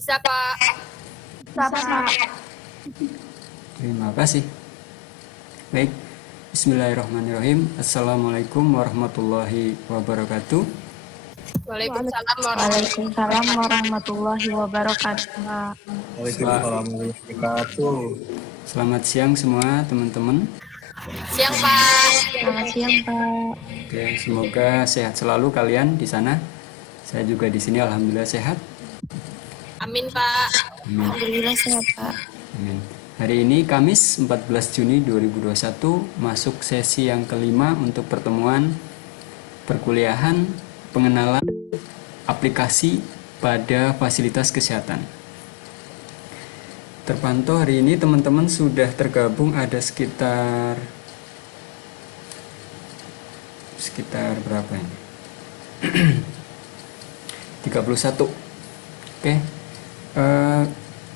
Bisa, Pak. Bisa, Pak. Terima kasih. Baik, bismillahirrahmanirrahim. Assalamualaikum warahmatullahi wabarakatuh. Waalaikumsalam warahmatullahi Waalaikumsalam warahmatullahi wabarakatuh, Pak. Waalaikumsalam warahmatullahi wabarakatuh. Selamat siang semua teman-teman. siang, Pak. Selamat siang, Pak. Oke, semoga sehat selalu kalian di sana. Saya juga di sini alhamdulillah sehat. Amin, Pak. Amin. Alhamdulillah sehat, Pak. Amin. Hari ini Kamis 14 Juni 2021 masuk sesi yang kelima untuk pertemuan perkuliahan pengenalan aplikasi pada fasilitas kesehatan. Terpantau hari ini teman-teman sudah tergabung ada sekitar berapa ini? 31. Oke.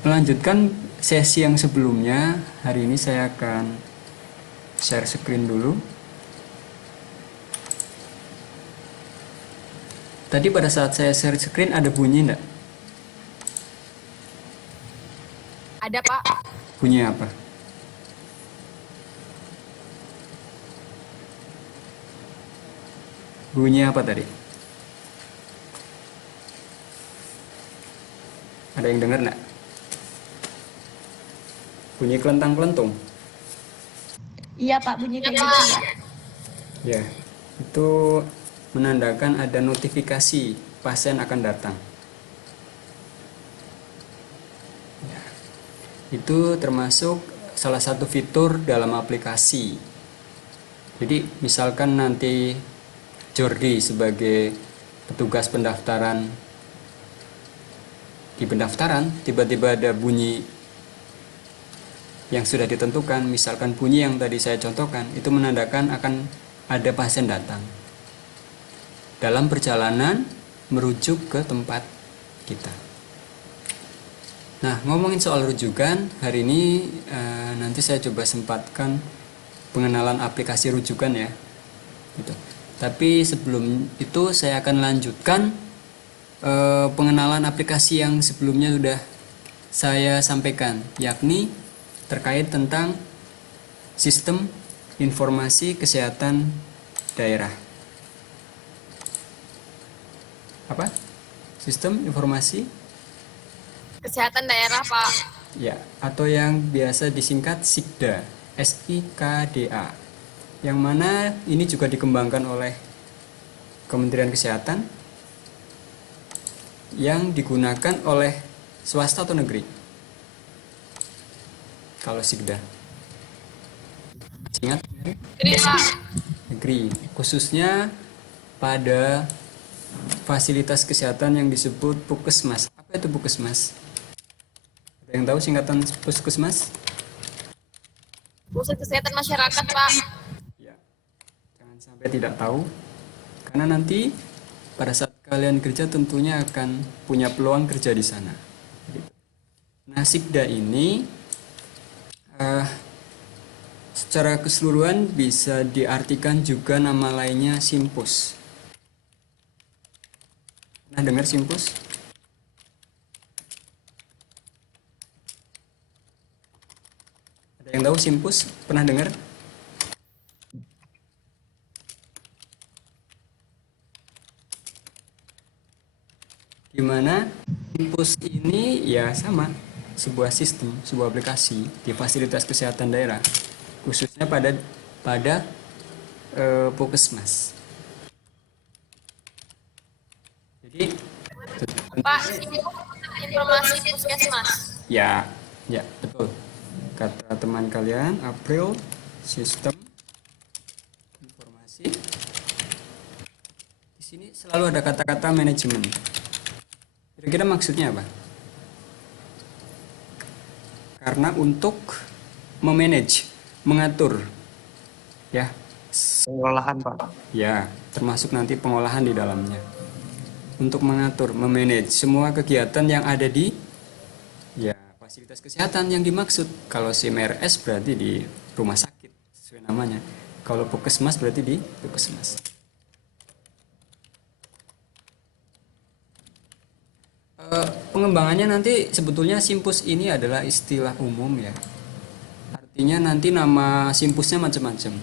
Melanjutkan sesi yang sebelumnya, hari ini saya akan share screen dulu. Tadi pada saat saya share screen ada bunyi enggak? Ada, Pak. Bunyi apa? Bunyi apa tadi? Ada yang dengar enggak? Bunyi kelentang-kelentung. Iya, Pak, bunyi kayak Iya, gitu Pak. ya. Ya, itu menandakan ada notifikasi pasien akan datang. Ya, itu termasuk salah satu fitur dalam aplikasi. Jadi, misalkan nanti Jordi sebagai petugas pendaftaran di pendaftaran tiba-tiba ada bunyi yang sudah ditentukan, misalkan bunyi yang tadi saya contohkan, itu menandakan akan ada pasien datang dalam perjalanan merujuk ke tempat kita. Nah, ngomongin soal rujukan, hari ini nanti saya coba sempatkan pengenalan aplikasi rujukan ya. Gitu. Tapi sebelum itu saya akan lanjutkan pengenalan aplikasi yang sebelumnya sudah saya sampaikan, yakni terkait tentang sistem informasi kesehatan daerah. Apa? Sistem informasi Kesehatan daerah, Pak. ya, atau yang biasa disingkat SIKDA, SIKDA. Yang mana ini juga dikembangkan oleh Kementerian Kesehatan yang digunakan oleh swasta atau negeri. Kalau SIKDA. Ingat? Ini, Pak. Negeri, khususnya pada fasilitas kesehatan yang disebut Puskesmas. Apa itu Puskesmas? Ada yang tahu singkatan Puskesmas? Pusat Kesehatan Masyarakat, Pak. Ya, jangan sampai tidak tahu, karena nanti pada saat kalian kerja tentunya akan punya peluang kerja di sana. Nah, SIKDA ini secara keseluruhan bisa diartikan juga nama lainnya Simpus. Pernah dengar Simpus? Ada yang tahu Simpus? Pernah dengar? Dimana Simpus ini ya sama, sebuah sistem, sebuah aplikasi di fasilitas kesehatan daerah, khususnya pada Puskesmas. Jadi Pak, ini informasi puskesmas. ya betul. Kata teman kalian, April, sistem informasi. Di sini selalu ada kata-kata manajemen. Kira-kira maksudnya apa? Karena untuk memanage, mengatur, ya, Pengolahan, Pak. ya, termasuk nanti pengolahan di dalamnya. Untuk mengatur, memanage semua kegiatan yang ada di ya fasilitas kesehatan yang dimaksud. Kalau CMRS berarti di rumah sakit sesuai namanya. Kalau Puskesmas berarti di Puskesmas. Pengembangannya nanti sebetulnya Simpus ini adalah istilah umum ya. Artinya nanti nama Simpusnya macam-macam.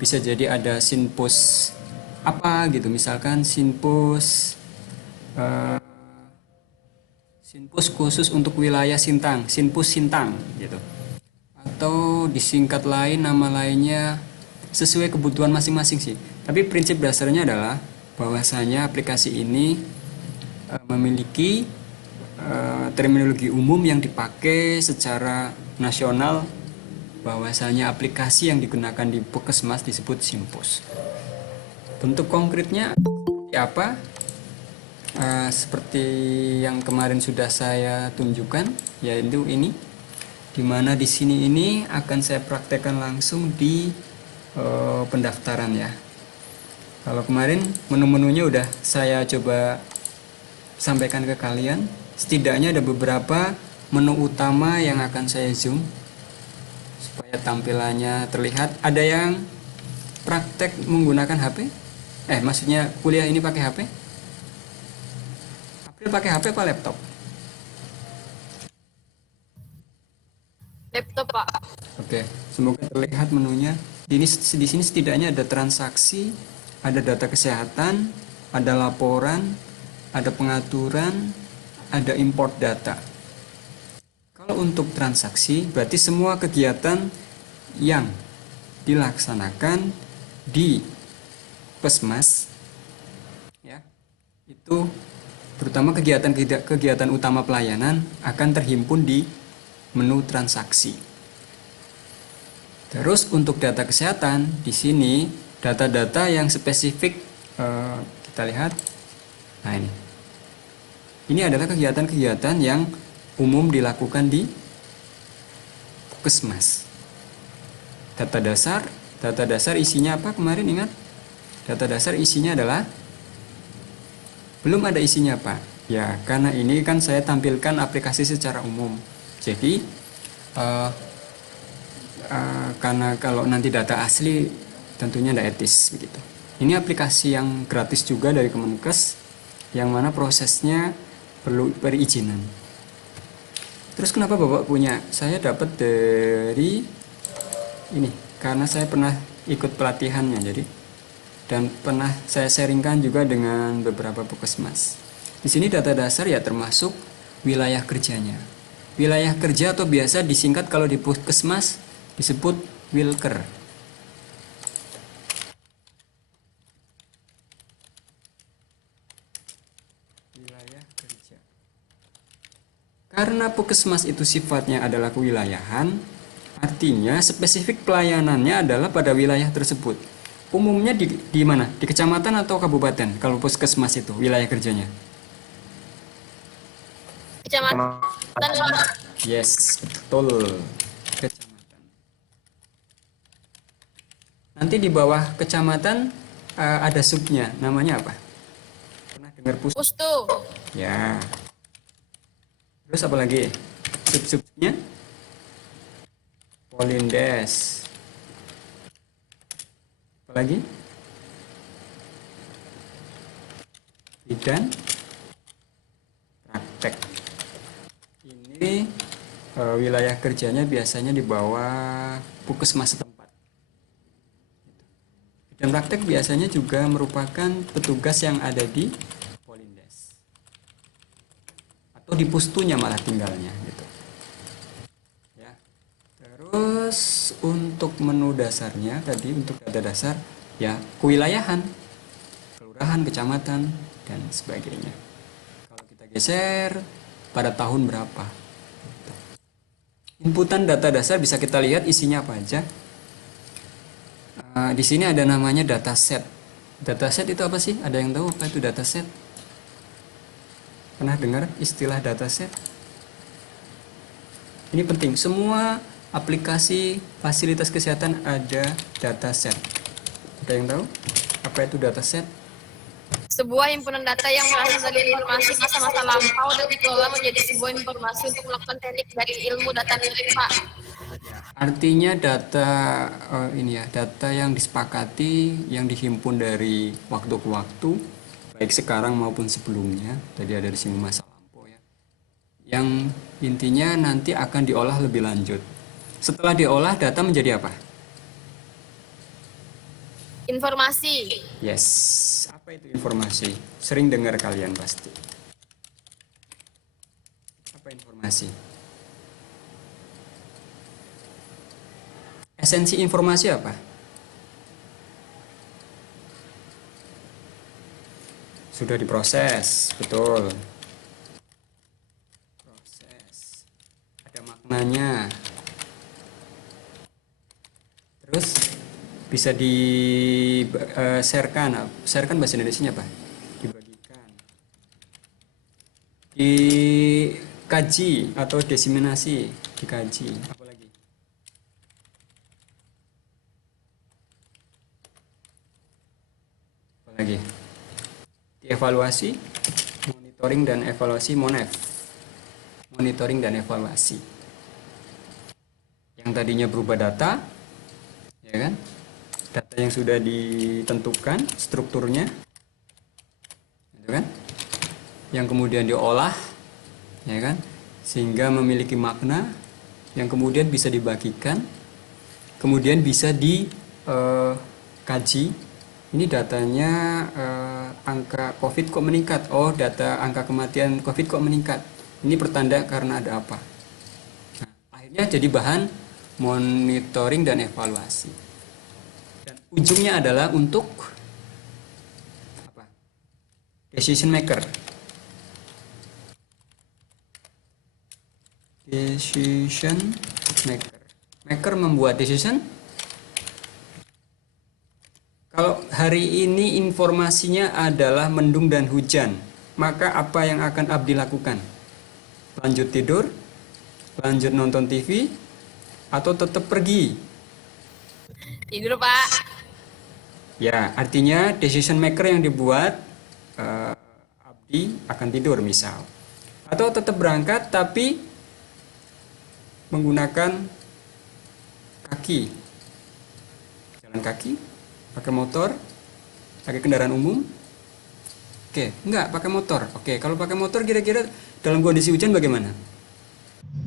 Bisa jadi ada Simpus apa gitu, misalkan Simpus eh, Simpus khusus untuk wilayah Sintang, Simpus Sintang gitu. Atau disingkat lain nama lainnya sesuai kebutuhan masing-masing sih. Tapi prinsip dasarnya adalah bahwasanya aplikasi ini memiliki terminologi umum yang dipakai secara nasional, bahwasanya aplikasi yang digunakan di Puskesmas disebut Simpus. Bentuk konkretnya seperti apa? Seperti yang kemarin sudah saya tunjukkan, yaitu ini, dimana di sini ini akan saya praktekkan langsung di pendaftaran ya. Kalau kemarin menu-menunya udah saya coba sampaikan ke kalian, setidaknya ada beberapa menu utama yang akan saya zoom supaya tampilannya terlihat. Ada yang praktek menggunakan HP? Maksudnya kuliah ini pakai HP? April pakai HP apa laptop? Laptop, Pak. Oke, semoga terlihat menunya. Di sini setidaknya ada transaksi, ada data kesehatan, ada laporan, ada pengaturan, ada import data. Kalau untuk transaksi, berarti semua kegiatan yang dilaksanakan di Puskesmas, ya, itu terutama kegiatan utama pelayanan akan terhimpun di menu transaksi. Terus untuk data kesehatan, di sini data-data yang spesifik kita lihat. Nah ini adalah kegiatan-kegiatan yang umum dilakukan di Puskesmas. Data dasar isinya apa kemarin ingat? Data dasar isinya adalah, belum ada isinya Pak. Ya karena ini kan saya tampilkan aplikasi secara umum. Jadi karena kalau nanti data asli tentunya tidak etis begitu. Ini aplikasi yang gratis juga dari Kemenkes, yang mana prosesnya perlu perizinan. Terus kenapa Bapak punya? Saya dapat dari ini karena saya pernah ikut pelatihannya, jadi dan pernah saya sharingkan juga dengan beberapa Puskesmas. Di sini data dasar ya termasuk wilayah kerjanya. Wilayah kerja atau biasa disingkat kalau di Puskesmas disebut Wilker. Wilayah kerja. Karena Puskesmas itu sifatnya adalah kewilayahan, artinya spesifik pelayanannya adalah pada wilayah tersebut. Umumnya di mana? Di kecamatan atau kabupaten? Kalau Puskesmas itu wilayah kerjanya. Kecamatan. Yes, betul. Kecamatan. Nanti di bawah kecamatan ada subnya, namanya apa? Pernah dengar Pustu. Ya. Terus apa lagi? Sub-subnya? Polindes. Apa lagi? Bidan praktek. Ini wilayah kerjanya biasanya di bawah Puskesmas setempat. Bidan praktek biasanya juga merupakan petugas yang ada di Polindes atau di pustunya malah tinggalnya gitu. Ya. Terus untuk menu dasarnya tadi, untuk data dasar ya kewilayahan, kelurahan, kecamatan dan sebagainya. Kalau kita geser pada tahun berapa, inputan data dasar bisa kita lihat isinya apa aja. Di sini ada namanya dataset. Dataset itu apa sih? Ada yang tahu apa itu dataset? Pernah dengar istilah dataset? Ini penting. Semua aplikasi fasilitas kesehatan ada dataset. Ada yang tahu apa itu dataset? Sebuah himpunan data yang berasal dari informasi masa-masa lampau dan dikelola menjadi sebuah informasi untuk melakukan teknik dari ilmu data milik Pak. Artinya data data yang disepakati, yang dihimpun dari waktu ke waktu, baik sekarang maupun sebelumnya. Tadi ada di sini masa lampau ya. yang intinya nanti akan diolah lebih lanjut. Setelah diolah, data menjadi apa? Informasi. Yes. Apa itu informasi? Sering dengar kalian pasti. Apa informasi? Esensi informasi apa? Sudah diproses, betul. Proses. Ada maknanya. Terus bisa di sharekan. Sharekan bahasa Indonesianya apa? Dibagikan. Dikaji atau diseminasi, dikaji. Apa lagi? Apa lagi? Dievaluasi, monitoring dan evaluasi, MONEV. Monitoring dan evaluasi. Yang tadinya berubah data, ya kan? Data yang sudah ditentukan strukturnya, gitu kan? Yang kemudian diolah, ya kan? Sehingga memiliki makna, yang kemudian bisa dibagikan, kemudian bisa dikaji. Ini datanya angka COVID kok meningkat. Oh, data angka kematian COVID kok meningkat. Ini pertanda karena ada apa? Nah, akhirnya jadi bahan monitoring dan evaluasi. Dan ujungnya adalah untuk apa? Decision maker. Decision maker. Maker membuat decision. Kalau hari ini informasinya adalah mendung dan hujan, maka apa yang akan Abdi lakukan? Lanjut tidur, lanjut nonton TV, atau tetap pergi? Tidur, Pak. Ya, artinya decision maker yang dibuat Abdi akan tidur misal. Atau tetap berangkat tapi menggunakan kaki. Jalan kaki, pakai motor, pakai kendaraan umum. Oke, enggak pakai motor. Oke, kalau pakai motor kira-kira dalam kondisi hujan bagaimana?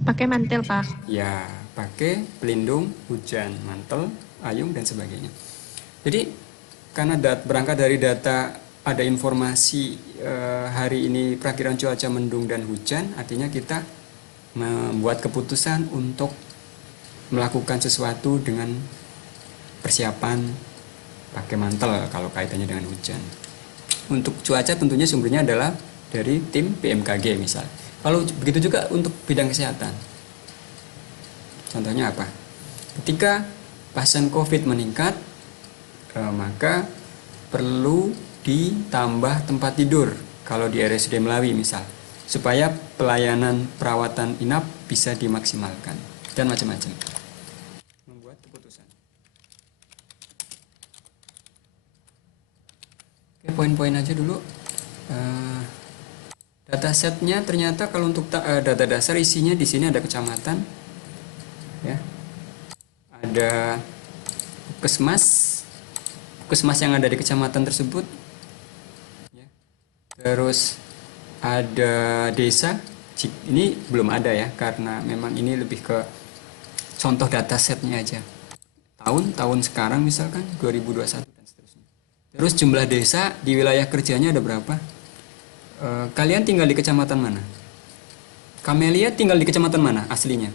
Pakai mantel, Pak. Ya, pakai pelindung hujan, mantel, ayung dan sebagainya. Jadi karena berangkat dari data ada informasi hari ini perakiraan cuaca mendung dan hujan, artinya kita membuat keputusan untuk melakukan sesuatu dengan persiapan pakai mantel kalau kaitannya dengan hujan. Untuk cuaca tentunya sumbernya adalah dari tim BMKG misal. Kalau begitu juga untuk bidang kesehatan. Contohnya apa? Ketika pasien COVID meningkat, maka perlu ditambah tempat tidur kalau di RSUD Melawi misal, supaya pelayanan perawatan inap bisa dimaksimalkan dan macam-macam. Membuat keputusan. Oke, poin-poin aja dulu. Datasetnya ternyata kalau untuk data dasar isinya di sini ada kecamatan, ya, ada puskesmas yang ada di kecamatan tersebut, ya. Terus ada desa. Ini belum ada ya, karena memang ini lebih ke contoh datasetnya aja. Tahun sekarang misalkan 2021 dan seterusnya. Terus jumlah desa di wilayah kerjanya ada berapa? Kalian tinggal di kecamatan mana? Kamelia tinggal di kecamatan mana aslinya?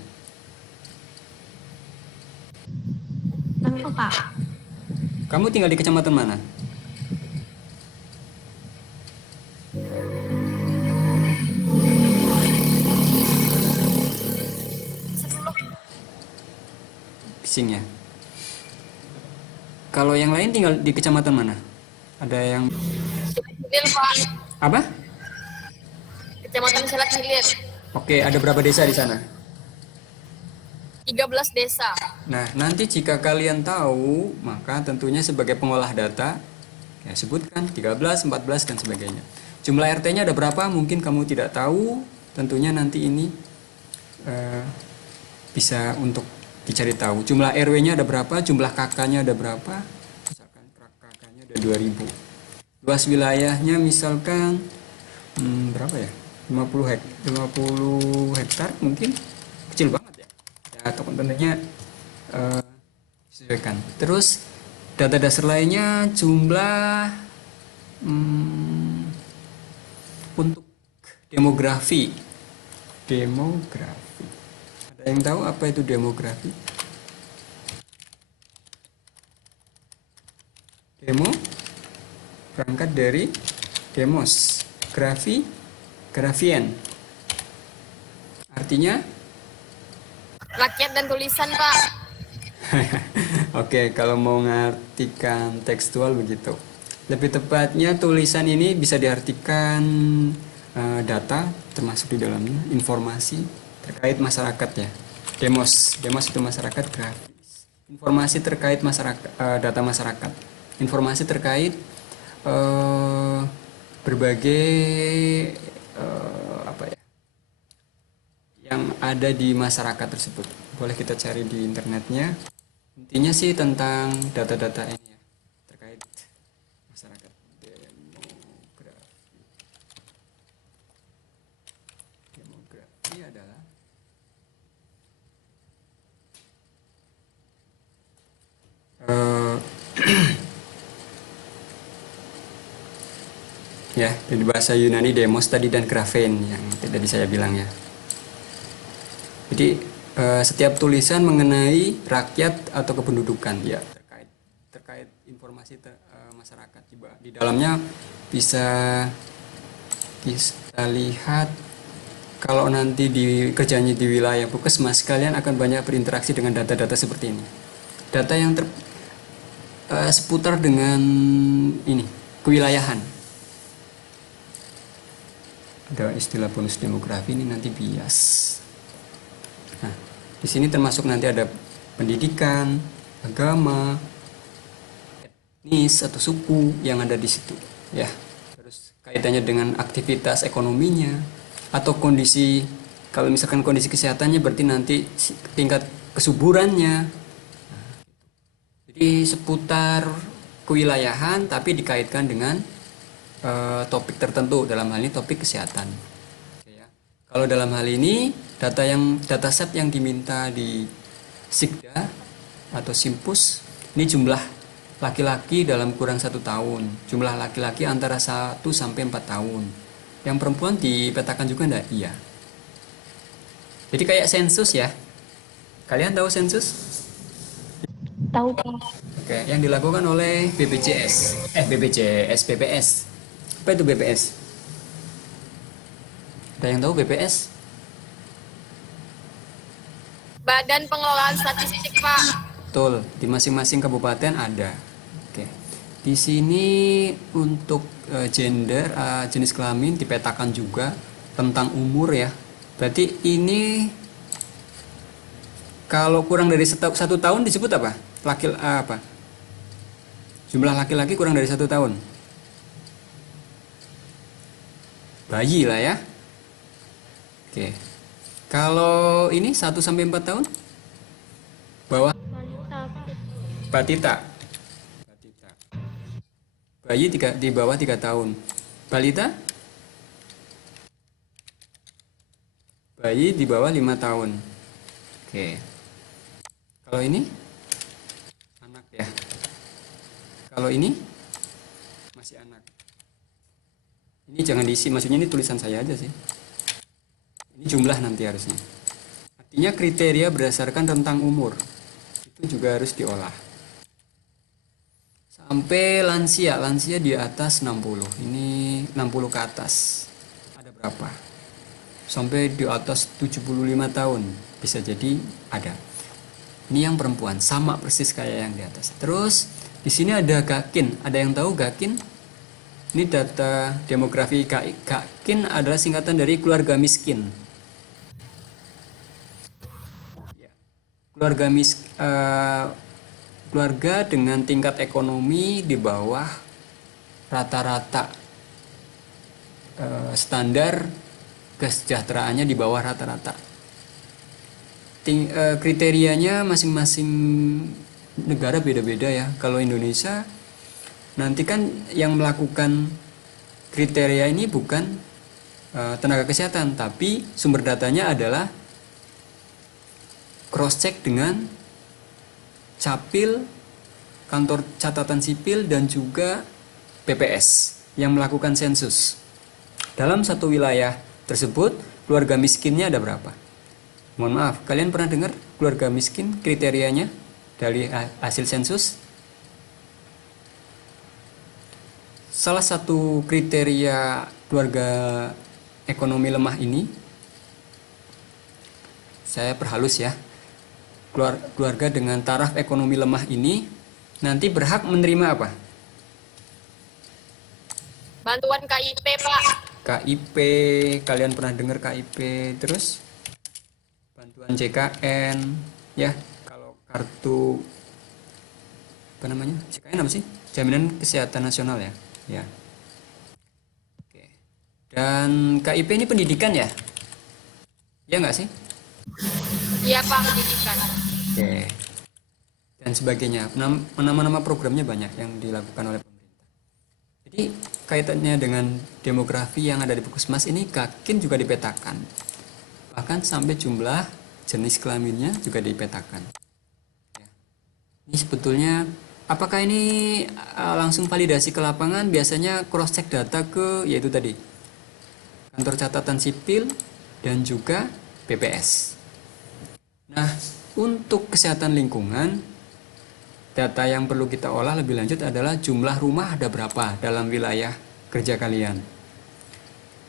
Tahu, Pak. Kamu tinggal di kecamatan mana? Bising ya. Kalau yang lain tinggal di kecamatan mana? Ada yang Hilir, Pak. apa? Kecamatan Selat Hilir. Oke, ada berapa desa di sana? 13 desa. Nah, nanti jika kalian tahu, maka tentunya sebagai pengolah data, ya sebutkan 13, 14, dan sebagainya. Jumlah RT-nya ada berapa? Mungkin kamu tidak tahu, tentunya nanti ini bisa untuk dicari tahu. Jumlah RW-nya ada berapa? Jumlah KK-nya ada berapa? Misalkan KK-nya ada 2000. Luas wilayahnya misalkan, berapa ya? 50 hektar mungkin kecil banget ya. Ya, atau tentunya disesuaikan. Terus data dasar lainnya jumlah untuk demografi. Demografi. Ada yang tahu apa itu demografi? Demo berangkat dari demos, grafian. Artinya Rakyat dan tulisan, Pak. oke, kalau mau mengartikan tekstual begitu. Lebih tepatnya tulisan ini bisa diartikan data termasuk di dalamnya informasi terkait masyarakat ya. Demos itu masyarakat, grafis. Informasi terkait masyarakat, data masyarakat. Informasi terkait berbagai apa ya? Yang ada di masyarakat tersebut. Boleh kita cari di internetnya. Intinya sih tentang data-data ini ya, terkait masyarakat. Demografi adalah ya, dari bahasa Yunani demos tadi dan graphen yang tadi saya bilang ya. Jadi setiap tulisan mengenai rakyat atau kependudukan ya, terkait informasi masyarakat. Di dalamnya bisa kita lihat kalau nanti kerjanya di wilayah puskesmas, kalian akan banyak berinteraksi dengan data-data seperti ini. Data yang seputar dengan ini kewilayahan. Ada istilah bonus demografi ini nanti bias. Nah, di sini termasuk nanti ada pendidikan, agama, etnis atau suku yang ada di situ, ya. Terus kaitannya dengan aktivitas ekonominya atau kondisi, kalau misalkan kondisi kesehatannya berarti nanti tingkat kesuburannya. Nah, jadi seputar kewilayahan tapi dikaitkan dengan topik tertentu, dalam hal ini topik kesehatan. Kalau dalam hal ini dataset yang diminta di Sikda atau Simpus ini jumlah laki-laki dalam kurang 1 tahun, jumlah laki-laki antara 1 sampai 4 tahun. Yang perempuan dipetakan juga enggak? Iya. Jadi kayak sensus ya. Kalian tahu sensus? Tahu, Pak. Oke, yang dilakukan oleh BPJS. BPS. Apa itu BPS? Ada yang tahu BPS? Badan Pengelolaan Statistik, Pak. Betul, di masing-masing kabupaten ada. Oke. Di sini untuk gender, jenis kelamin dipetakan juga, tentang umur ya. Berarti ini kalau kurang dari 1 tahun disebut apa? Apa? Jumlah laki-laki kurang dari 1 tahun. Bayi lah ya. Oke. Kalau ini 1 sampai 4 tahun? Bawah batita. Bayi di bawah 3 tahun. Balita? Bayi di bawah 5 tahun. Oke. Kalau ini? Anak ya. Kalau ini? Masih anak. Ini jangan diisi, maksudnya ini tulisan saya aja sih. Ini jumlah nanti harusnya. Artinya kriteria berdasarkan rentang umur. Itu juga harus diolah. Sampai lansia di atas 60. Ini 60 ke atas. Ada berapa? Sampai di atas 75 tahun. Bisa jadi ada. Ini yang perempuan, sama persis kayak yang di atas. Terus di sini ada Gakin. Ada yang tahu Gakin? Ini data demografi Gakin adalah singkatan dari keluarga miskin. Keluarga dengan tingkat ekonomi di bawah rata-rata, standar kesejahteraannya di bawah rata-rata. Kriterianya masing-masing negara beda-beda ya. Kalau Indonesia nanti kan yang melakukan kriteria ini bukan tenaga kesehatan, tapi sumber datanya adalah cross check dengan Capil, kantor catatan sipil, dan juga PPS yang melakukan sensus. Dalam satu wilayah tersebut, keluarga miskinnya ada berapa? Mohon maaf, kalian pernah dengar keluarga miskin kriterianya dari hasil sensus? Salah satu kriteria keluarga ekonomi lemah ini, saya perhalus ya, keluarga dengan taraf ekonomi lemah ini nanti berhak menerima apa? Bantuan KIP, Pak. KIP, kalian pernah dengar KIP, terus bantuan JKN, ya. Kalau kartu apa namanya? JKN apa sih? Jaminan Kesehatan Nasional ya. Ya. Oke. Dan KIP ini pendidikan ya? Ya nggak sih? Iya, Pak, pendidikan. Oke. Dan sebagainya. Nama-nama programnya banyak yang dilakukan oleh pemerintah. Jadi kaitannya dengan demografi yang ada di Puskesmas ini Kakin juga dipetakan. Bahkan sampai jumlah jenis kelaminnya juga dipetakan. Ya. Ini sebetulnya apakah ini langsung validasi ke lapangan? Biasanya cross check data ke yaitu tadi kantor catatan sipil dan juga PPS. Nah, untuk kesehatan lingkungan, data yang perlu kita olah lebih lanjut adalah jumlah rumah ada berapa dalam wilayah kerja kalian.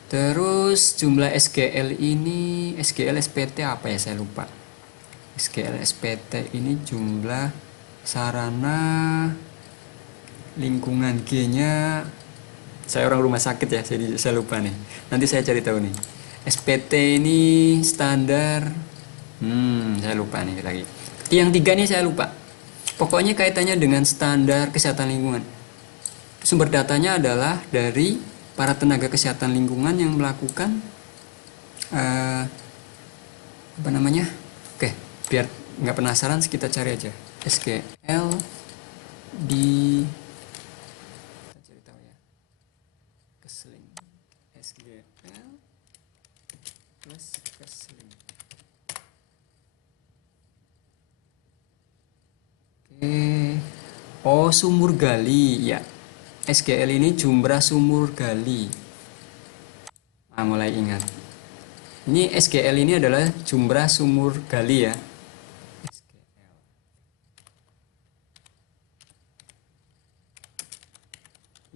Terus jumlah SGL ini, SGL SPT apa ya, saya lupa. SGL SPT ini jumlah sarana lingkungan, G-nya saya orang rumah sakit ya, saya lupa nih. Nanti saya cari tahu nih. SPT ini standar, saya lupa nih lagi. Yang 3 nih saya lupa. Pokoknya kaitannya dengan standar kesehatan lingkungan. Sumber datanya adalah dari para tenaga kesehatan lingkungan yang melakukan apa namanya? Oke, biar nggak penasaran kita cari aja. SGL di kita cari tahu ya. Kesling. SGL plus kesling. Oke. Oh, sumur gali ya. SGL ini jumlah sumur gali. Mulai ingat. Ini SGL ini adalah jumlah sumur gali ya. SGL.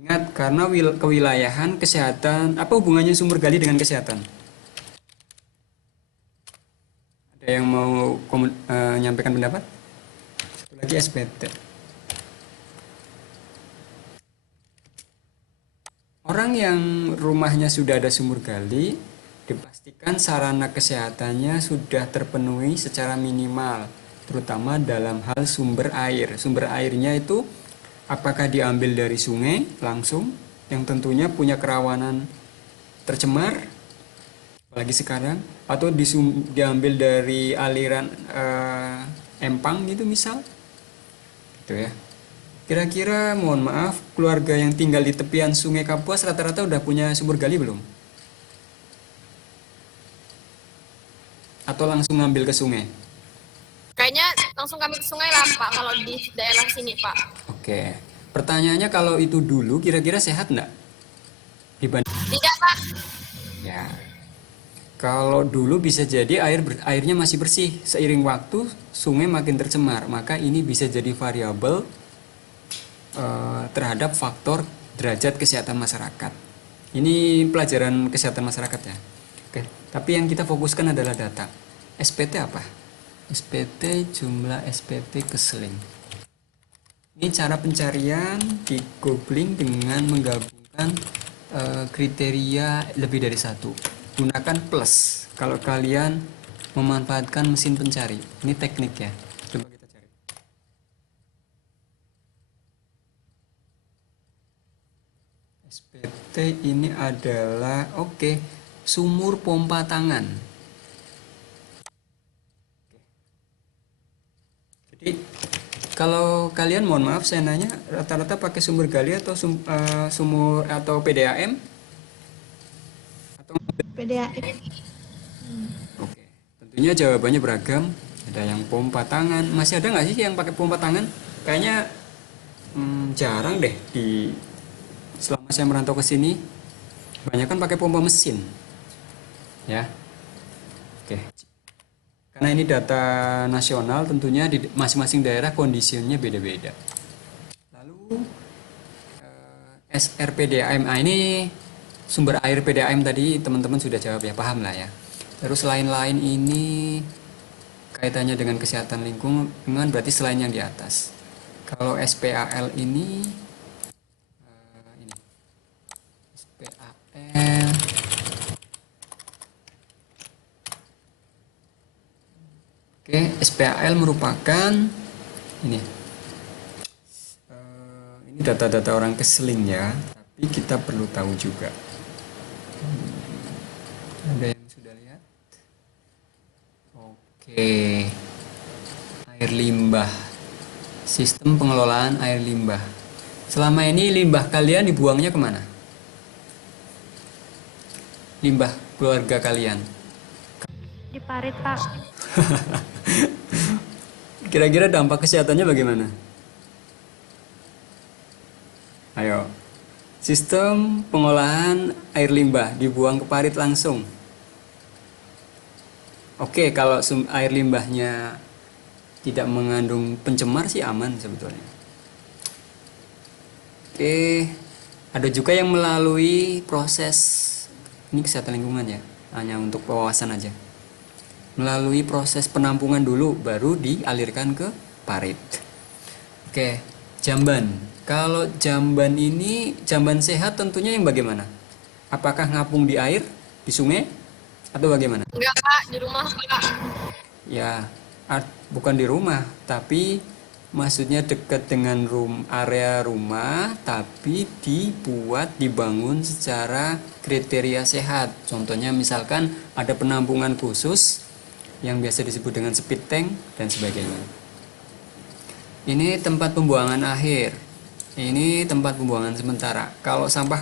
Ingat, karena kewilayahan kesehatan, apa hubungannya sumur gali dengan kesehatan? Ada yang mau menyampaikan pendapat? Satu lagi SPT. Orang yang rumahnya sudah ada sumur gali, dipastikan sarana kesehatannya sudah terpenuhi secara minimal, terutama dalam hal sumber air. Sumber airnya itu apakah diambil dari sungai langsung, yang tentunya punya kerawanan tercemar, apalagi sekarang, atau diambil dari aliran empang gitu misal, gitu ya. Kira-kira mohon maaf, keluarga yang tinggal di tepian Sungai Kapuas rata-rata udah punya sumur gali belum? Atau langsung ngambil ke sungai? Kayaknya langsung kami ke sungai lah, Pak, kalau di daerah sini, Pak. Oke. Pertanyaannya, kalau itu dulu kira-kira sehat enggak? Tidak, Pak. Ya. Kalau dulu bisa jadi airnya masih bersih. Seiring waktu sungai makin tercemar, maka ini bisa jadi variabel terhadap faktor derajat kesehatan masyarakat. Ini pelajaran kesehatan masyarakat ya. Oke, tapi yang kita fokuskan adalah data. SPT apa? SPT jumlah SPT keseling. Ini cara pencarian di googling dengan menggabungkan kriteria lebih dari satu. Gunakan plus kalau kalian memanfaatkan mesin pencari. Ini teknik ya. Coba kita cari. SPT ini adalah sumur pompa tangan. Jadi kalau kalian, mohon maaf saya nanya, rata-rata pakai sumur gali atau sumur atau PDAM atau PDAM. Oke, tentunya jawabannya beragam. Ada yang pompa tangan. Masih ada nggak sih yang pakai pompa tangan? Kayaknya jarang deh di selama saya merantau ke sini. Banyak kan pakai pompa mesin, ya. Oke. Karena ini data nasional, tentunya di masing-masing daerah kondisinya beda-beda. Lalu SRPDAM, ini sumber air PDAM tadi teman-teman sudah jawab ya, paham lah ya. Terus lain-lain ini kaitannya dengan kesehatan lingkungan, berarti selain yang di atas. Kalau SPAL ini SPAL Oke, SPAL merupakan ini ini data-data orang keseling ya, tapi kita perlu tahu juga. Ada yang sudah lihat? Oke, air limbah, sistem pengelolaan air limbah. Selama ini limbah kalian dibuangnya kemana? Limbah keluarga kalian. Di parit, Pak. Kira-kira dampak kesehatannya bagaimana? Ayo, sistem pengolahan air limbah dibuang ke parit langsung. Oke, kalau air limbahnya tidak mengandung pencemar sih aman sebetulnya. Oke, ada juga yang melalui proses, ini kesehatan lingkungan ya, hanya untuk wawasan aja. Melalui proses penampungan dulu, baru dialirkan ke parit. Oke, jamban. Kalau jamban ini, jamban sehat tentunya yang bagaimana? Apakah ngapung di air, di sungai, atau bagaimana? Enggak Pak, di rumah Pak. Ya, bukan di rumah, tapi maksudnya dekat dengan area rumah, tapi dibangun secara kriteria sehat. Contohnya misalkan ada penampungan khusus yang biasa disebut dengan speed tank dan sebagainya. Ini tempat pembuangan akhir. Ini tempat pembuangan sementara. Kalau sampah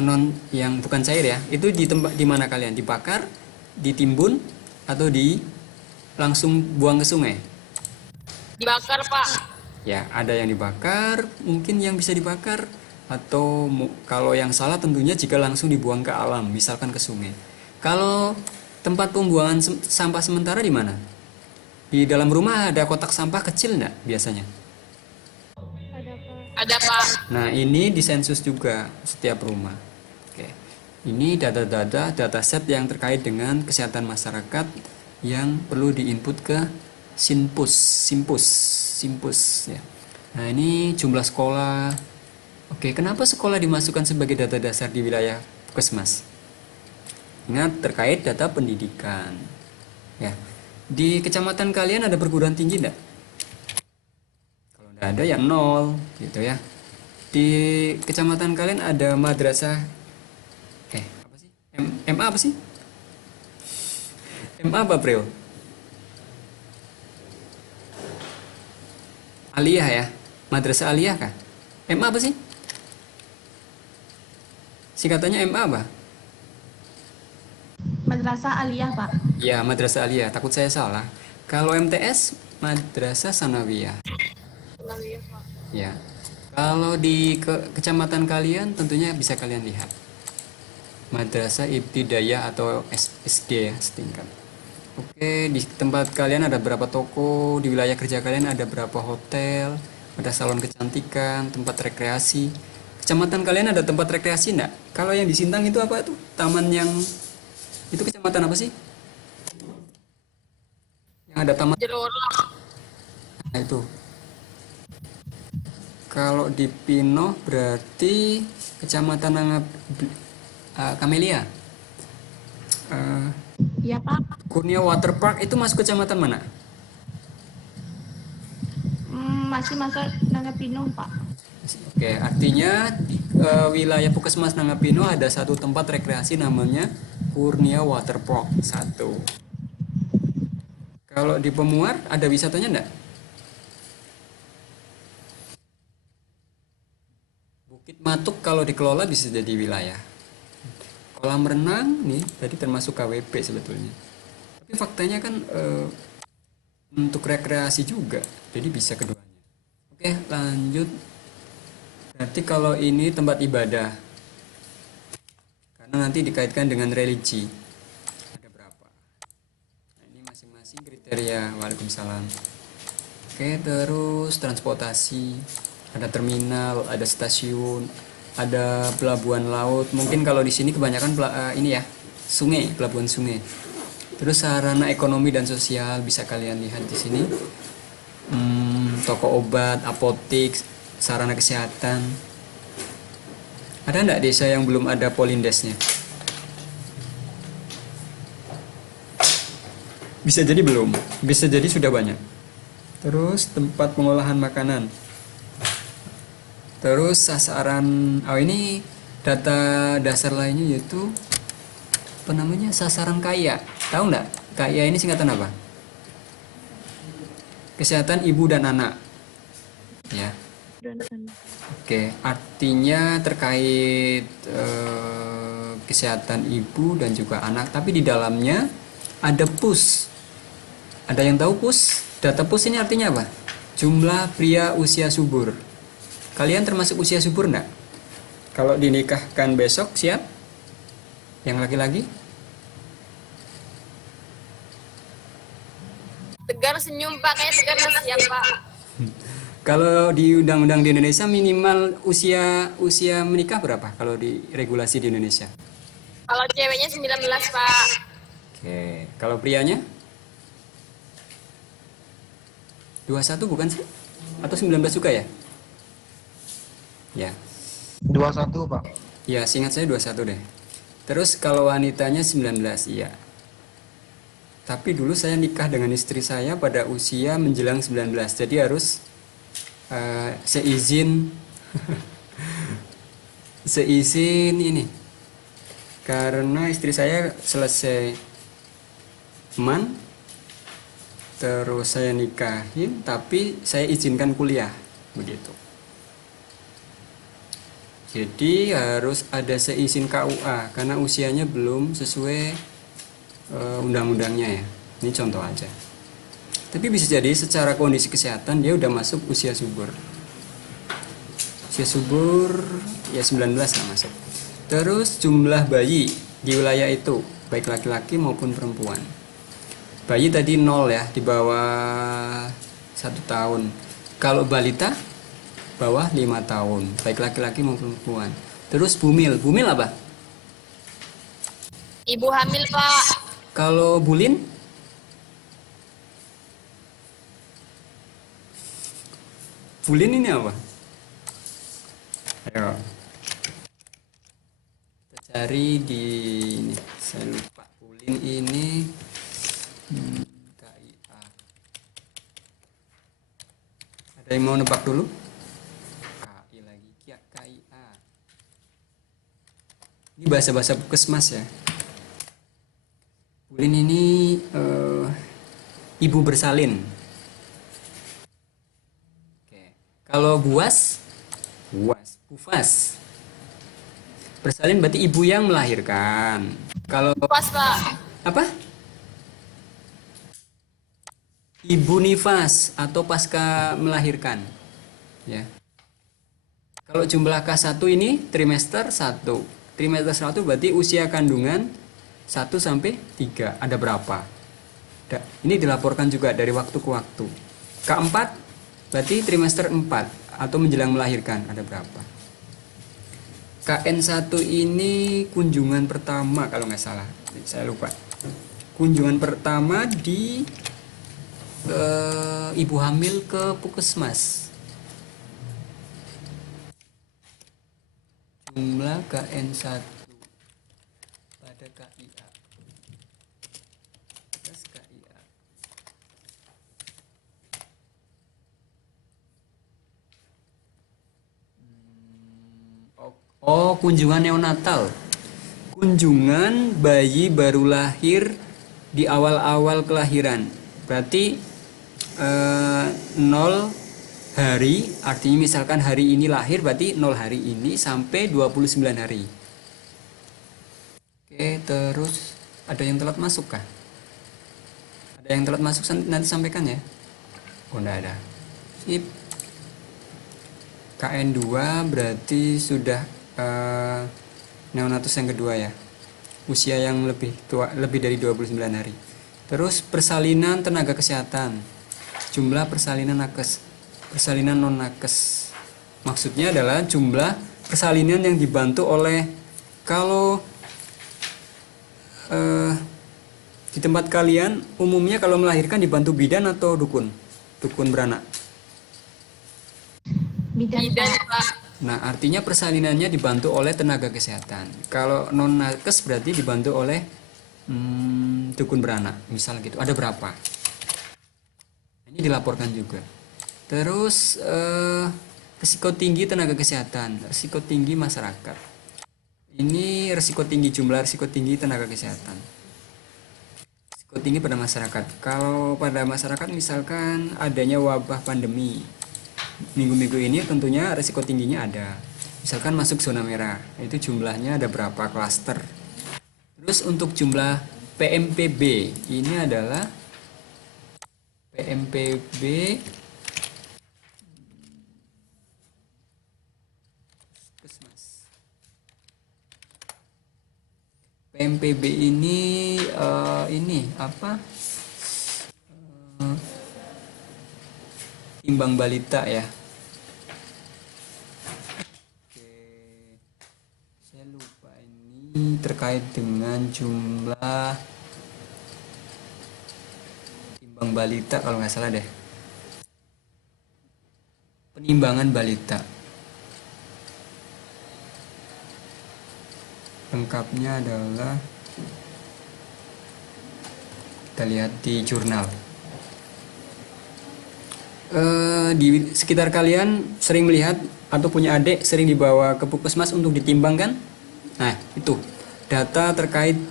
non yang bukan cair ya, itu di tempat di mana kalian? Dibakar, ditimbun, atau langsung buang ke sungai? Dibakar Pak. Ya, ada yang dibakar, mungkin yang bisa dibakar, atau kalau yang salah tentunya jika langsung dibuang ke alam, misalkan ke sungai. Kalau tempat pembuangan sampah sementara di mana? Di dalam rumah ada kotak sampah kecil enggak biasanya? Ada, Pak. Ada Pak. Nah, ini disensus juga setiap rumah. Oke. Ini dataset yang terkait dengan kesehatan masyarakat yang perlu diinput ke Simpus ya. Nah, ini jumlah sekolah. Oke, kenapa sekolah dimasukkan sebagai data dasar di wilayah Puskesmas? Ingat, terkait data pendidikan. Ya. Di kecamatan kalian ada perguruan tinggi enggak? Kalau enggak ada ya nol gitu ya. Di kecamatan kalian ada madrasah apa sih? MA apa sih? MA apa, April? Aliyah ya? Madrasah Aliyah kah? MA apa sih? Singkatannya MA apa? Madrasah Aliyah, Pak. Ya, Madrasah Aliyah. Takut saya salah. Kalau MTS, Madrasah Sanawiyah. Iya Pak. Ya. Kalau di kecamatan kalian tentunya bisa kalian lihat. Madrasah Ibtidaiyah atau SD ya, setingkat. Oke, di tempat kalian ada berapa toko, di wilayah kerja kalian ada berapa hotel, ada salon kecantikan, tempat rekreasi. Kecamatan kalian ada tempat rekreasi enggak? Kalau yang di Sintang itu apa tuh? Taman yang itu kecamatan apa sih? Yang ada taman. Jerora. Nah, itu. Kalau di Pinoh berarti kecamatan Kamelia. Iya, Pak. Kurnia Water Park itu masuk kecamatan mana? Masih masuk Nangapino, Pak. Oke, artinya di wilayah Puskesmas Nangapino ada satu tempat rekreasi namanya Kurnia Water Park 1. Kalau di Pemuar ada wisatanya enggak? Bukit Matuk kalau dikelola bisa jadi wilayah. kolam renang nih tadi termasuk KWP sebetulnya. Tapi faktanya kan untuk rekreasi juga, jadi bisa keduanya. Oke, lanjut. Berarti kalau ini tempat ibadah, karena nanti dikaitkan dengan religi. Ada berapa? Nah, ini masing-masing kriteria. Waalaikumsalam. Oke, terus transportasi, ada terminal, ada stasiun, ada pelabuhan laut. Mungkin kalau di sini kebanyakan ini ya, sungai, pelabuhan sungai. Terus sarana ekonomi dan sosial bisa kalian lihat di sini. Toko obat, apotik, sarana kesehatan. Ada enggak desa yang belum ada polindesnya? Bisa jadi belum, bisa jadi sudah banyak. Terus tempat pengolahan makanan. Terus sasaran, ini data dasar lainnya yaitu apa namanya, sasaran kaya. Tahu nggak? Kaya ini singkatan apa? Kesehatan ibu dan anak. Ya. Oke, artinya terkait kesehatan ibu dan juga anak. Tapi di dalamnya ada PUS. Ada yang tahu PUS? Data PUS ini artinya apa? Jumlah pria usia subur. Kalian termasuk usia subur enggak? Kalau dinikahkan besok siap? Yang laki-laki? Tegar senyum Pak, kayak Tegar masih siap Pak. Kalau di undang-undang di Indonesia minimal usia menikah berapa? Kalau di regulasi di Indonesia? Kalau ceweknya 19 Pak. Oke, kalau prianya? 21 bukan sih? Atau 19 juga ya? Ya. 21 Pak. Ya, seingat saya 21 deh. Terus kalau wanitanya 19, iya. Tapi dulu saya nikah dengan istri saya pada usia menjelang 19. Jadi harus seizin seizin ini. Karena istri saya selesai terus saya nikahin, tapi saya izinkan kuliah, begitu. Jadi harus ada seizin KUA karena usianya belum sesuai undang-undangnya ya. Ini contoh aja. Tapi bisa jadi secara kondisi kesehatan dia udah masuk usia subur. Usia subur ya 19 lah masuk. Terus jumlah bayi di wilayah itu baik laki-laki maupun perempuan. Bayi tadi 0 ya, di bawah 1 tahun. Kalau balita bawah 5 tahun, baik laki-laki maupun perempuan. Terus bumil apa? Ibu hamil Pak. Kalau bulin? Bulin ini apa? Ayo. Kita cari di ini. Saya lupa. Bulin ini KIA. Ada yang mau nebak dulu? KI lagi. KIA. Ini bahasa-bahasa puskesmas ya. Bulin ini ibu bersalin. Oke. Kalau buas, bufas. Bersalin berarti ibu yang melahirkan. Kalau Pas Pak. apa? Ibu nifas atau pasca melahirkan. Ya. Kalau jumlah K1 ini trimester 1. Trimester 1 berarti usia kandungan 1 sampai 3. Ada berapa? Ini dilaporkan juga dari waktu ke waktu. K4 berarti trimester 4 atau menjelang melahirkan. Ada berapa? KN1 ini kunjungan pertama kalau nggak salah. Saya lupa. Kunjungan pertama di ibu hamil ke puskesmas. Jumlah KN1 pada KIA. Atas KIA. Oh, kunjungan neonatal. Kunjungan bayi baru lahir di awal-awal kelahiran. Berarti 0 hari, artinya misalkan hari ini lahir berarti 0 hari ini sampai 29 hari. Oke, terus ada yang telat masuk kah? Ada yang telat masuk nanti sampaikan ya. Oh, enggak ada. Sip. KN2 berarti sudah neonatus yang kedua ya. Usia yang lebih tua, lebih dari 29 hari. Terus persalinan tenaga kesehatan. Jumlah persalinan nakes, persalinan non nakes. Maksudnya adalah jumlah persalinan yang dibantu oleh, kalau di tempat kalian umumnya kalau melahirkan dibantu bidan atau dukun? Dukun beranak. Bidan, Bidan, Pak. Pak. Nah, artinya persalinannya dibantu oleh tenaga kesehatan. Kalau non nakes berarti dibantu oleh dukun beranak, misal gitu. Ada berapa? Ini dilaporkan juga. Terus risiko tinggi tenaga kesehatan, risiko tinggi masyarakat. Ini risiko tinggi, jumlah risiko tinggi tenaga kesehatan. Risiko tinggi pada masyarakat. Kalau pada masyarakat misalkan adanya wabah pandemi, minggu-minggu ini tentunya risiko tingginya ada. Misalkan masuk zona merah, itu jumlahnya ada berapa klaster. Terus untuk jumlah PMPB, ini adalah PMPB PMPB ini apa? Timbang balita ya. Oke. Saya lupa ini terkait dengan jumlah timbang balita kalau nggak salah deh. Penimbangan balita. Lengkapnya adalah kita lihat di jurnal. Di sekitar kalian sering melihat atau punya adik sering dibawa ke puskesmas untuk ditimbang kan? Nah, itu data terkait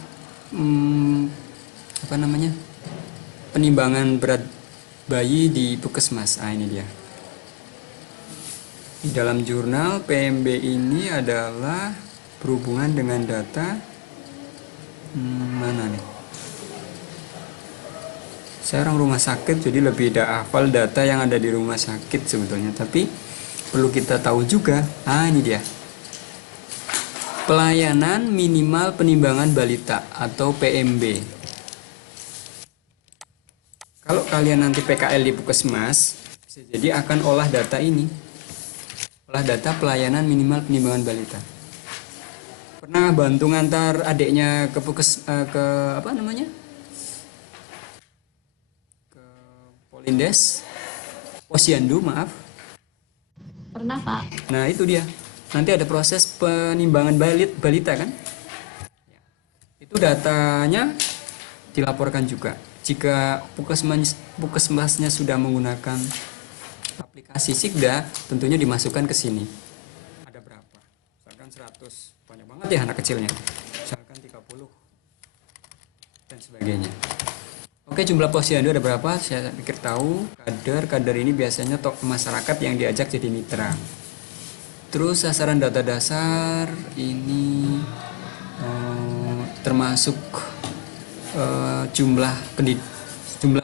apa namanya, penimbangan berat bayi di puskesmas. Nah, ini dia. Di dalam jurnal PMB ini adalah berhubungan dengan data mana nih? Saya orang rumah sakit jadi lebih hafal data yang ada di rumah sakit sebetulnya, tapi perlu kita tahu juga. Ini dia. Pelayanan minimal penimbangan balita atau PMB. Kalau kalian nanti PKL di puskesmas, bisa jadi akan olah data ini. Olah data pelayanan minimal penimbangan balita. Pernah bantu ngantar adiknya ke ke apa namanya? Ke Polindes, Posyandu, maaf. Pernah, Pak. Nah, itu dia. Nanti ada proses penimbangan balita kan? Itu datanya dilaporkan juga. Jika puskesmasnya sudah menggunakan aplikasi Sikda, tentunya dimasukkan ke sini. Ada berapa? Misalkan 100. Banyak banget ya anak kecilnya. Misalkan 30 dan sebagainya. Oke, jumlah posyandu ada berapa? Saya pikir tahu. Kader ini biasanya masyarakat yang diajak jadi mitra. Terus sasaran data dasar ini termasuk jumlah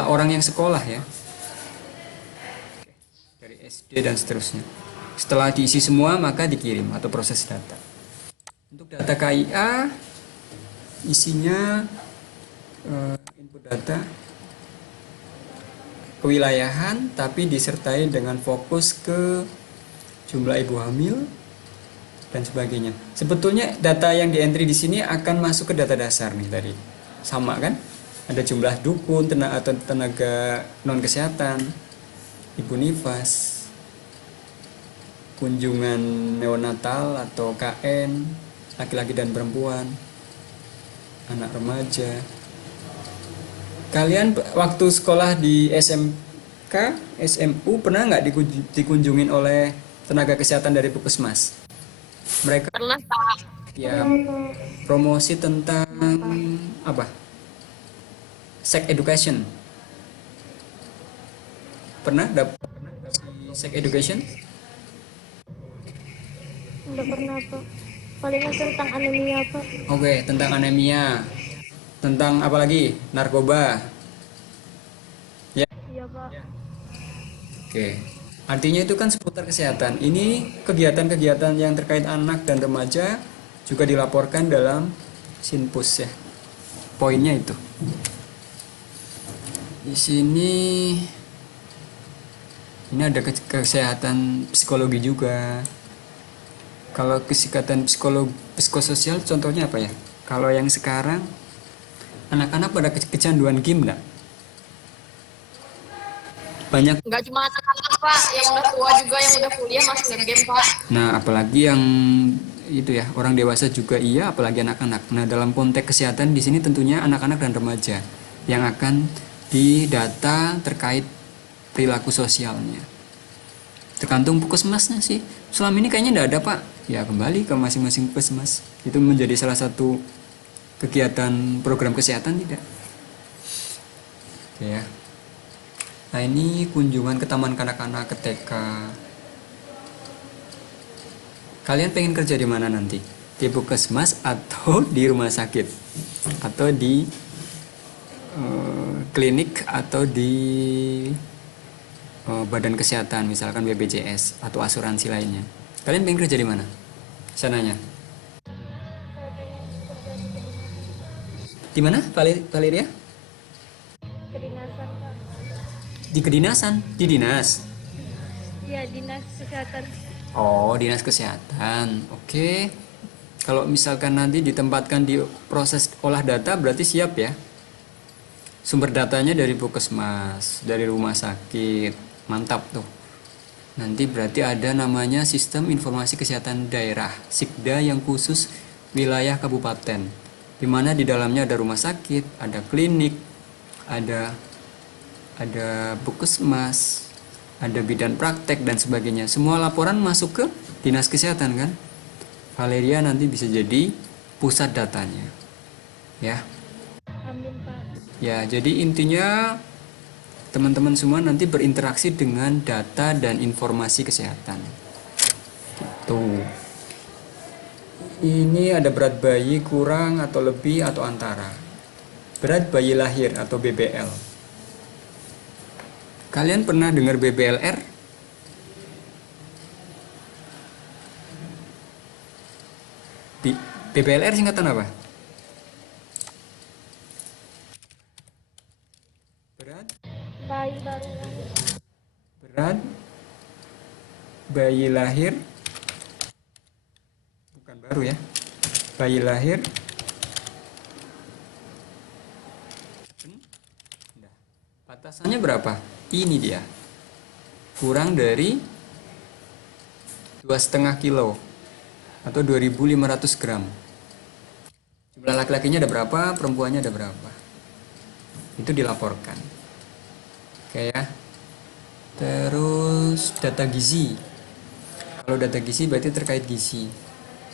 orang yang sekolah ya. Dari SD dan seterusnya. Setelah diisi semua maka dikirim atau proses data. Untuk data KIA isinya input data kewilayahan tapi disertai dengan fokus ke jumlah ibu hamil dan sebagainya. Sebetulnya data yang di-entry di sini akan masuk ke data dasar nih tadi. Sama kan? Ada jumlah dukun, tenaga non kesehatan, ibu nifas, kunjungan neonatal atau KN, laki-laki dan perempuan, anak remaja. Kalian waktu sekolah di SMK, SMU pernah nggak dikunjungin oleh tenaga kesehatan dari puskesmas? Mereka Pernah, Pak. ya promosi tentang apa? Sex education. Pernah dapat sex education? Udah pernah, Pak. Palingan tentang anemia, Pak. Oke, tentang anemia. Tentang apa lagi? Narkoba. Ya. Iya, Pak. Oke. Artinya itu kan seputar kesehatan. Ini kegiatan-kegiatan yang terkait anak dan remaja juga dilaporkan dalam Sinpus ya. Poinnya itu. Di sini ini ada kesehatan psikologi juga. Kalau kesehatan psikososial contohnya apa ya? Kalau yang sekarang anak-anak pada kecanduan game enggak? Banyak. Nggak cuma anak-anak Pak, yang udah tua juga, yang udah kuliah masih nge-game Pak. Nah, apalagi yang itu ya, orang dewasa juga iya, apalagi anak-anak. Nah, dalam konteks kesehatan di sini tentunya anak-anak dan remaja yang akan didata terkait perilaku sosialnya. Tergantung puskesmasnya sih. Selama ini kayaknya tidak ada Pak. Ya kembali ke masing-masing puskesmas. Itu menjadi salah satu kegiatan program kesehatan tidak? Oke ya. Nah ini kunjungan ke taman kanak-kanak, ke TK. Kalian pengen kerja di mana nanti? Di puskesmas atau di rumah sakit? Atau di klinik atau di badan kesehatan misalkan BPJS atau asuransi lainnya. Kalian pengen kerja di mana? Sananya. Di mana, Valeria? Kedinasan, Pak. Di kedinasan, di dinas. Iya, dinas kesehatan. Oh, dinas kesehatan. Oke. Kalau misalkan nanti ditempatkan di proses olah data berarti siap ya. Sumber datanya dari puskesmas, dari rumah sakit. Mantap tuh. Nanti berarti ada namanya Sistem Informasi Kesehatan Daerah, Sikda yang khusus wilayah kabupaten. Di mana di dalamnya ada rumah sakit, ada klinik, ada puskesmas, ada bidan praktek dan sebagainya. Semua laporan masuk ke dinas kesehatan kan? Valeria nanti bisa jadi pusat datanya. Ya. Amin, Pak. Ya, jadi intinya teman-teman semua nanti berinteraksi dengan data dan informasi kesehatan. Tuh. Ini ada berat bayi kurang atau lebih atau antara. Berat bayi lahir atau BBL. Kalian pernah dengar BBLR? BBLR singkatan apa? Berat Bayi baru. berat bayi lahir, bukan baru ya, bayi lahir batasannya berapa? Ini dia, kurang dari 2,5 kilo atau 2.500 gram. Jumlah laki-lakinya ada berapa, perempuannya ada berapa, itu dilaporkan. Oke ya. Terus data gizi. Kalau data gizi berarti terkait gizi.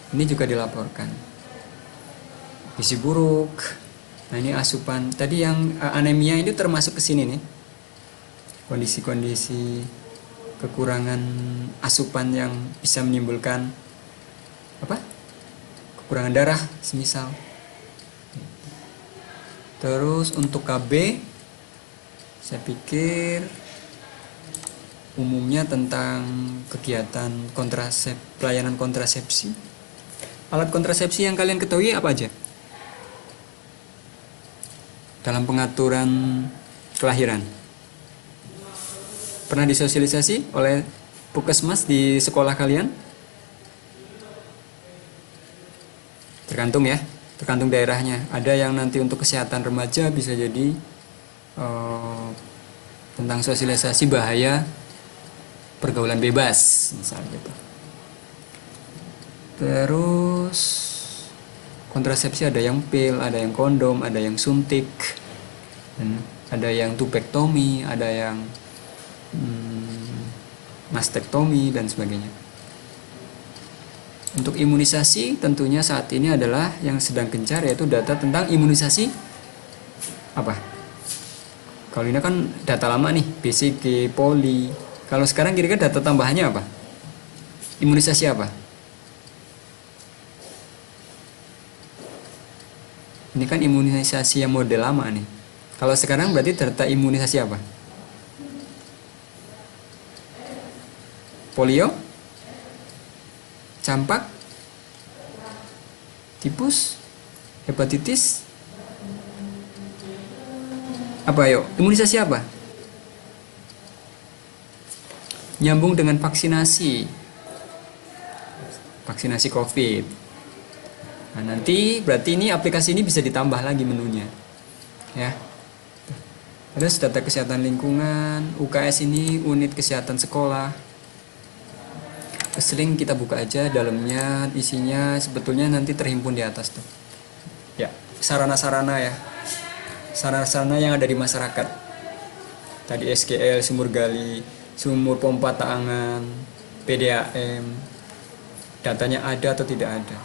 Ini juga dilaporkan. Gizi buruk. Nah, ini asupan. Tadi yang anemia ini termasuk ke sini nih. Kondisi-kondisi kekurangan asupan yang bisa menimbulkan apa? Kekurangan darah semisal. Terus untuk KB saya pikir umumnya tentang kegiatan pelayanan kontrasepsi. Alat kontrasepsi yang kalian ketahui apa aja? Dalam pengaturan kelahiran. Pernah disosialisasi oleh puskesmas di sekolah kalian? Tergantung ya, tergantung daerahnya. Ada yang nanti untuk kesehatan remaja bisa jadi tentang sosialisasi bahaya pergaulan bebas misalnya gitu. Terus kontrasepsi ada yang pil, ada yang kondom, ada yang suntik, ada yang tubektomi, ada yang mastektomi dan sebagainya. Untuk imunisasi tentunya saat ini adalah yang sedang gencar yaitu data tentang imunisasi apa? Kalau ini kan data lama nih, BCG, poli. Kalau sekarang kira-kira data tambahannya apa? Imunisasi apa? Ini kan imunisasi yang model lama nih. Kalau sekarang berarti data imunisasi apa? Polio? Campak? Tipus? Hepatitis? Apa ayo? Imunisasi apa? Nyambung dengan vaksinasi. Vaksinasi COVID. Nah, nanti berarti ini aplikasi ini bisa ditambah lagi menunya. Ya. Terus data kesehatan lingkungan, UKS ini unit kesehatan sekolah. Sering kita buka aja dalamnya, isinya sebetulnya nanti terhimpun di atas tuh. Ya, sarana-sarana ya. Sarana-sarana yang ada di masyarakat. Tadi SGL, sumur gali, sumur pompa taangan, PDAM. Datanya ada atau tidak ada.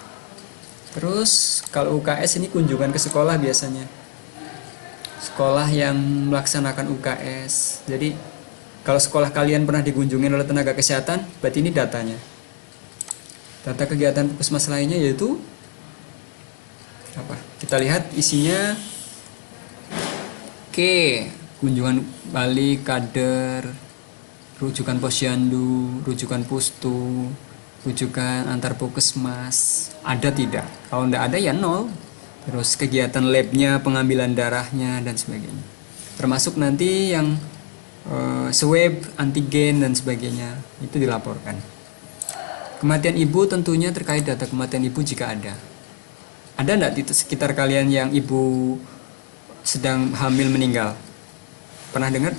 Terus kalau UKS ini kunjungan ke sekolah biasanya. Sekolah yang melaksanakan UKS. Jadi kalau sekolah kalian pernah dikunjungi oleh tenaga kesehatan, berarti ini datanya. Data kegiatan puskesmas lainnya yaitu apa? Kita lihat isinya. Oke, kunjungan balik kader, rujukan posyandu, rujukan pustu, rujukan antar puskesmas, ada tidak? Kalau tidak ada ya nol. Terus kegiatan labnya, pengambilan darahnya dan sebagainya. Termasuk nanti yang swab, antigen dan sebagainya itu dilaporkan. Kematian ibu tentunya terkait data kematian ibu jika ada. Ada tidak di sekitar kalian yang ibu sedang hamil meninggal? Pernah dengar?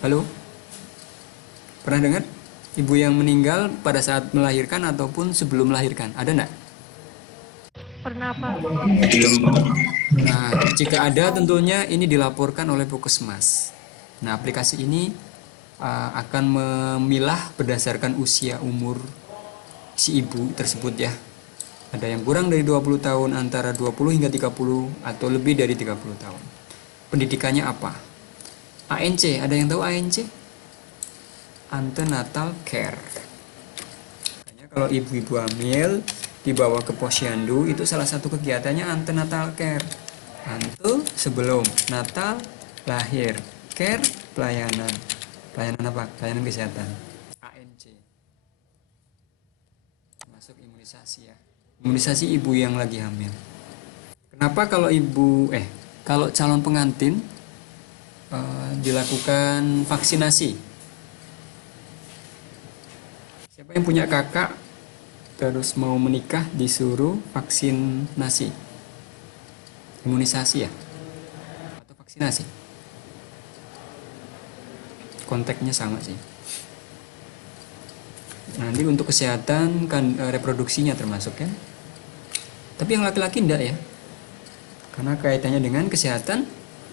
Halo? Pernah dengar? Ibu yang meninggal pada saat melahirkan ataupun sebelum melahirkan, ada enggak? Pernah Pak. Nah, jika ada tentunya ini dilaporkan oleh puskesmas. Nah, aplikasi ini akan memilah berdasarkan usia umur si ibu tersebut ya. Ada yang kurang dari 20 tahun, antara 20 hingga 30 atau lebih dari 30 tahun. Pendidikannya apa? ANC, ada yang tahu ANC? Antenatal care. Makanya kalau ibu-ibu hamil dibawa ke posyandu itu salah satu kegiatannya antenatal care. Ante sebelum natal, lahir, care pelayanan. Pelayanan apa? Pelayanan kesehatan. ANC. Masuk imunisasi ya. Imunisasi ibu yang lagi hamil. Kenapa kalau kalau calon pengantin dilakukan vaksinasi? Siapa yang punya kakak terus mau menikah disuruh vaksinasi? Imunisasi ya? Atau vaksinasi? Konteksnya sama sih. Nanti untuk kesehatan kan reproduksinya termasuk ya. Tapi yang laki-laki enggak ya. Karena kaitannya dengan kesehatan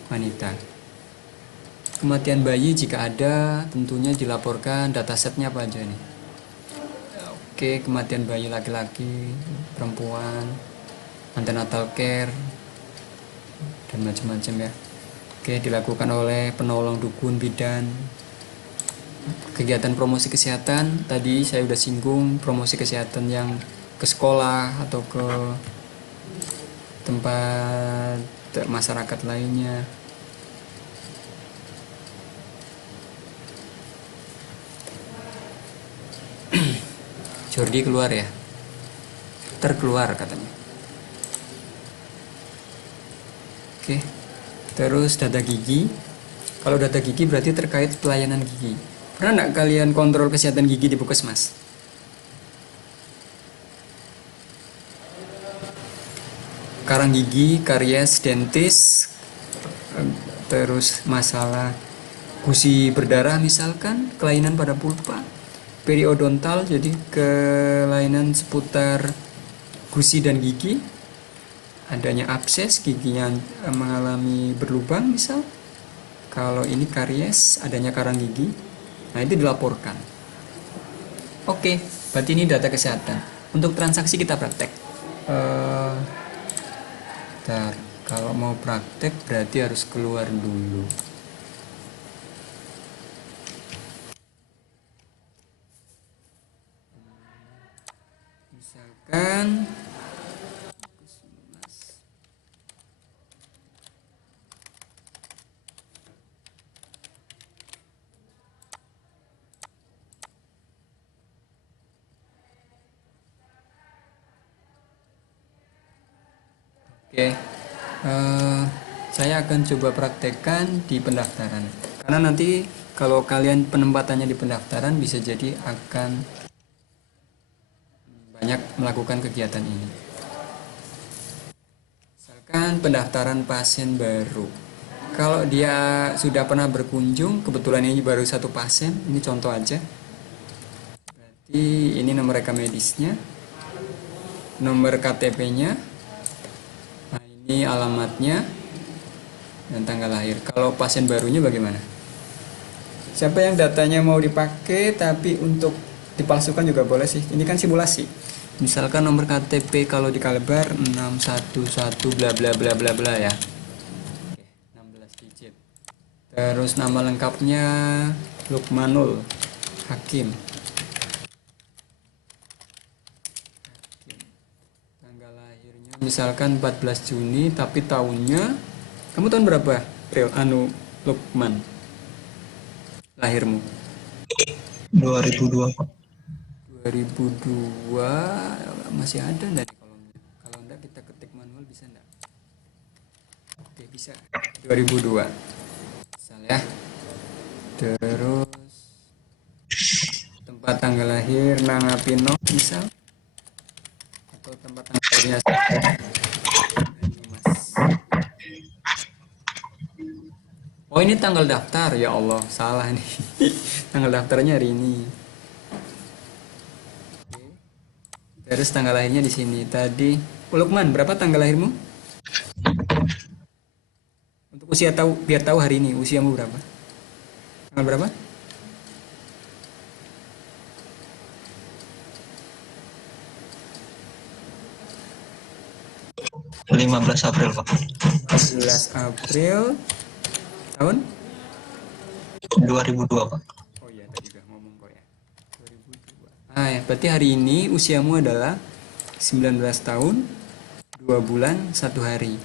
wanita. Kematian bayi jika ada tentunya dilaporkan, datasetnya apa aja nih. Oke, kematian bayi laki-laki, perempuan, antenatal care, dan macam-macam ya. Oke, dilakukan oleh penolong dukun bidan. Kegiatan promosi kesehatan, tadi saya udah singgung promosi kesehatan yang ke sekolah atau ke tempat masyarakat lainnya. Jordi keluar ya, terkeluar katanya. Oke, terus data gigi. Kalau data gigi berarti terkait pelayanan gigi. Pernah nggak kalian kontrol kesehatan gigi di puskesmas? Karang gigi, karies, dentis, terus masalah gusi berdarah misalkan, kelainan pada pulpa, periodontal, jadi kelainan seputar gusi dan gigi, adanya abses, giginya mengalami berlubang misal. Kalau ini karies, adanya karang gigi, nah itu dilaporkan. Oke, berarti ini data kesehatan. Untuk transaksi kita praktek. Kalau mau praktek berarti harus keluar dulu. Misalkan Oke, saya akan coba praktekkan di pendaftaran. Karena nanti kalau kalian penempatannya di pendaftaran bisa jadi akan banyak melakukan kegiatan ini. Misalkan pendaftaran pasien baru. Kalau dia sudah pernah berkunjung, kebetulan ini baru satu pasien, ini contoh aja. Berarti ini nomor rekam medisnya, nomor KTP-nya, nah ini alamatnya, dan tanggal lahir. Kalau pasien barunya bagaimana? Siapa yang datanya mau dipakai tapi untuk dipalsukan juga boleh sih. Ini kan simulasi. Misalkan nomor KTP kalau di Kalbar 611 bla bla bla bla bla ya. Oke, 16 digit. Terus nama lengkapnya Lukmanul Hakim. Tanggal lahirnya misalkan 14 Juni tapi tahunnya kamu tahun berapa? Lukman. Lahirmu 2002 Pak. 2002 masih ada enggak nih kolomnya? Kalau enggak kita ketik manual bisa enggak? Oke, bisa. 2002. Misal ya. Terus tempat tanggal lahir Nangapino misal atau tempat tanggal lahirnya Mas. Oh, ini tanggal daftar. Ya Allah, salah nih. Tanggal daftarnya hari ini. Terus tanggal lahirnya di sini. Tadi, Lukman, berapa tanggal lahirmu? Untuk usia tahu, biar tahu hari ini usiamu berapa? Tanggal berapa? 15 April Pak. 14 April tahun? 2002 Pak. Oh iya, tadi udah ngomong kok ya. 2002. Ah ya, berarti hari ini usiamu adalah 19 tahun, 2 bulan, 1 hari.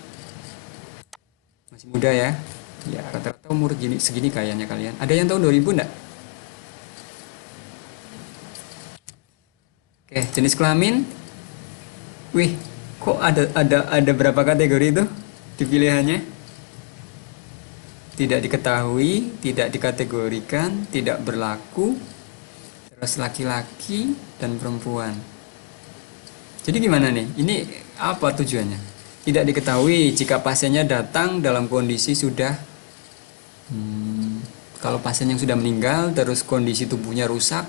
Masih muda ya. Ya, rata-rata umur segini kayaknya kalian. Ada yang tahun 2000 enggak? Oke, jenis kelamin? Wih, kok ada berapa kategori itu di pilihannya? Tidak diketahui, tidak dikategorikan, tidak berlaku, terus laki-laki dan perempuan. Jadi gimana nih? Ini apa tujuannya? Tidak diketahui jika pasiennya datang dalam kondisi sudah kalau pasien yang sudah meninggal terus kondisi tubuhnya rusak,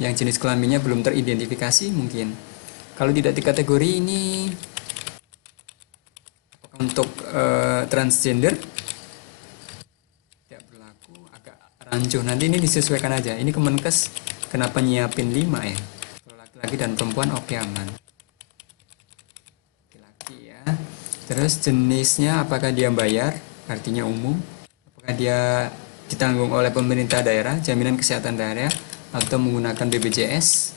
yang jenis kelaminnya belum teridentifikasi mungkin. Kalau tidak dikategori ini untuk transgender tidak berlaku, agak rancu. Nanti ini disesuaikan aja. Ini Kemenkes kenapa nyiapin 5 ya? Kalau laki-laki dan perempuan oke aman. Laki-laki ya. Terus jenisnya apakah dia bayar? Artinya umum. Apakah dia ditanggung oleh pemerintah daerah, jaminan kesehatan daerah atau menggunakan BPJS?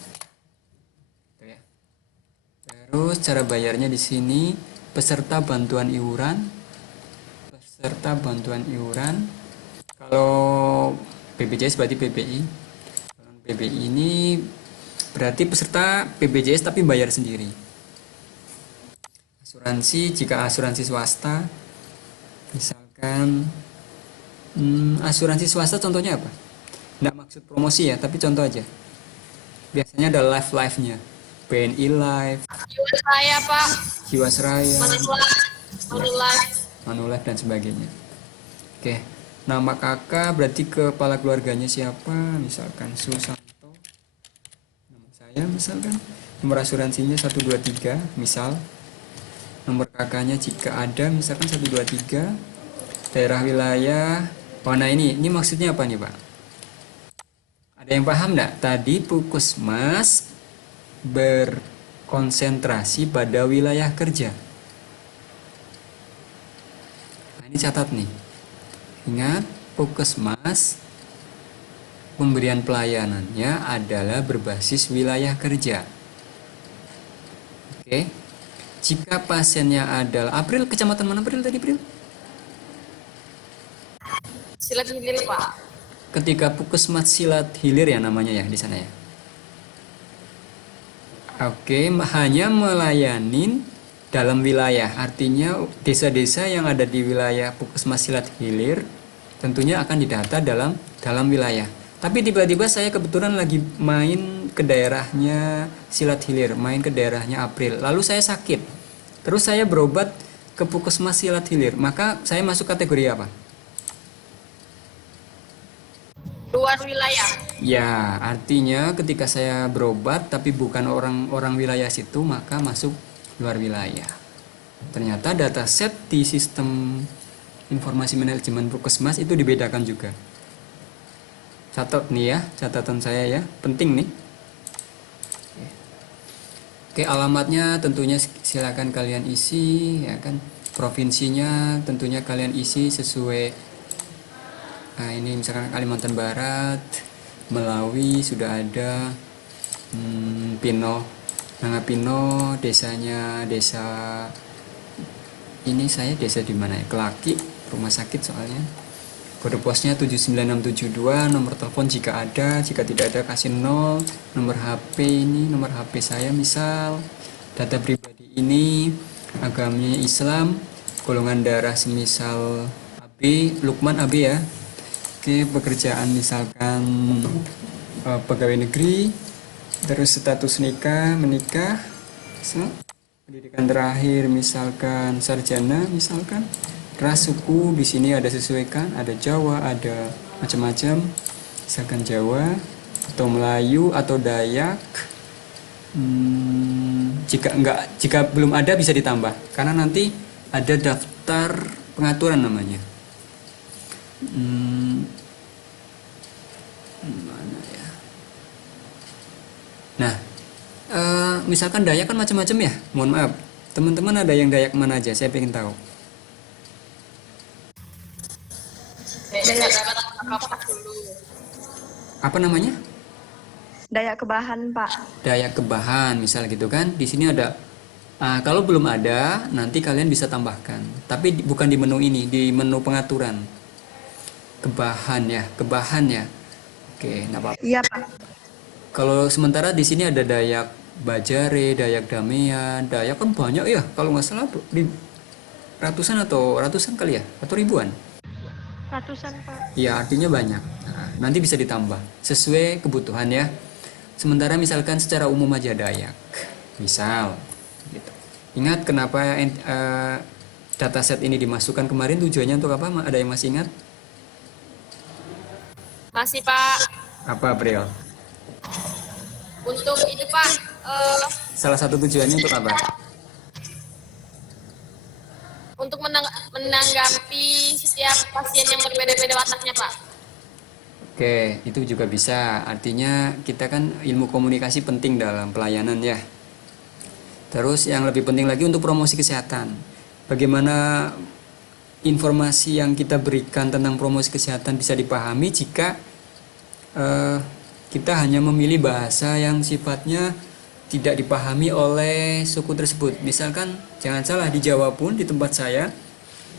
Terus cara bayarnya di sini peserta bantuan iuran. Kalau BPJS berarti PPI. Kalau PPI ini berarti peserta BPJS tapi bayar sendiri. Asuransi jika asuransi swasta, misalkan asuransi swasta contohnya apa? Nggak maksud promosi ya, tapi contoh aja. Biasanya ada life-nya. BNI Life, Jiwasraya Pak, Jiwasraya, Manulife dan sebagainya. Oke, nama kakak berarti kepala keluarganya siapa? Misalkan Susanto, nama saya misalkan. Nomor asuransinya 123, misal. Nomor kakaknya jika ada, misalkan 123. Daerah wilayah. Oh, nah ini maksudnya apa nih Pak? Ada yang paham nggak? Tadi Puskesmas berkonsentrasi pada wilayah kerja. Nah, ini catat nih. Ingat, Puskesmas pemberian pelayanannya adalah berbasis wilayah kerja. Oke. Jika pasiennya adalah April, kecamatan mana April tadi, April? Silat Hilir Pak. Ketika Puskesmas Silat Hilir ya namanya ya di sana ya. Oke, hanya melayani dalam wilayah, artinya desa-desa yang ada di wilayah Puskesmas Silat Hilir tentunya akan didata dalam wilayah. Tapi tiba-tiba saya kebetulan lagi main ke daerahnya Silat Hilir, main ke daerahnya April, lalu saya sakit, terus saya berobat ke Puskesmas Silat Hilir, maka saya masuk kategori apa? Luar wilayah. Ya, artinya ketika saya berobat tapi bukan orang wilayah situ, maka masuk luar wilayah. Ternyata dataset di sistem informasi manajemen Puskesmas itu dibedakan juga. Catat nih ya, catatan saya ya, penting nih. Oke, alamatnya tentunya silakan kalian isi ya kan. Provinsinya tentunya kalian isi sesuai. Nah, ini misalkan Kalimantan Barat, Melawi sudah ada, Pino, Nangapino, desanya desa ini saya desa di mana ya? Kelaki, rumah sakit soalnya. Kode posnya 79672, nomor telepon jika ada, jika tidak ada kasih 0, nomor HP ini, nomor HP saya misal, data pribadi ini, agamanya Islam, golongan darah semisal AB, Lukman AB ya. Oke, pekerjaan misalkan pegawai negeri, terus status nikah, menikah, pendidikan terakhir misalkan sarjana, misalkan ras suku di sini ada sesuaikan, ada Jawa, ada macam-macam, misalkan Jawa atau Melayu atau Dayak. Jika belum ada bisa ditambah, karena nanti ada daftar pengaturan namanya. Mana ya? Nah, misalkan Dayak kan macam-macam ya. Mohon maaf, teman-teman ada yang Dayak mana aja? Saya pengen tahu. Dayak apa dulu? Apa namanya? Dayak Kebahan, Pak. Dayak Kebahan, misal gitu kan. Di sini ada. Kalau belum ada, nanti kalian bisa tambahkan. Tapi bukan di menu ini, di menu pengaturan. Kebahan ya. Oke, enggak apa-apa. Iya, Pak. Kalau sementara di sini ada Dayak Bajare, Dayak Damean, Dayak kan banyak ya. Kalau nggak salah ratusan kali ya, atau ribuan. Ratusan, Pak. Ya, artinya banyak. Nah, nanti bisa ditambah sesuai kebutuhan ya. Sementara misalkan secara umum aja Dayak, misal. Gitu. Ingat kenapa dataset ini dimasukkan kemarin, tujuannya untuk apa? Ada yang masih ingat? Masih Pak, Apa, April? untuk itu Pak, Salah satu tujuannya untuk apa? untuk menanggapi setiap pasien yang berbeda-beda wataknya Pak. Oke, itu juga bisa. Artinya kita kan ilmu komunikasi penting dalam pelayanan ya. Terus yang lebih penting lagi untuk promosi kesehatan. Bagaimana informasi yang kita berikan tentang promosi kesehatan bisa dipahami jika kita hanya memilih bahasa yang sifatnya tidak dipahami oleh suku tersebut. Misalkan, jangan salah, di Jawa pun di tempat saya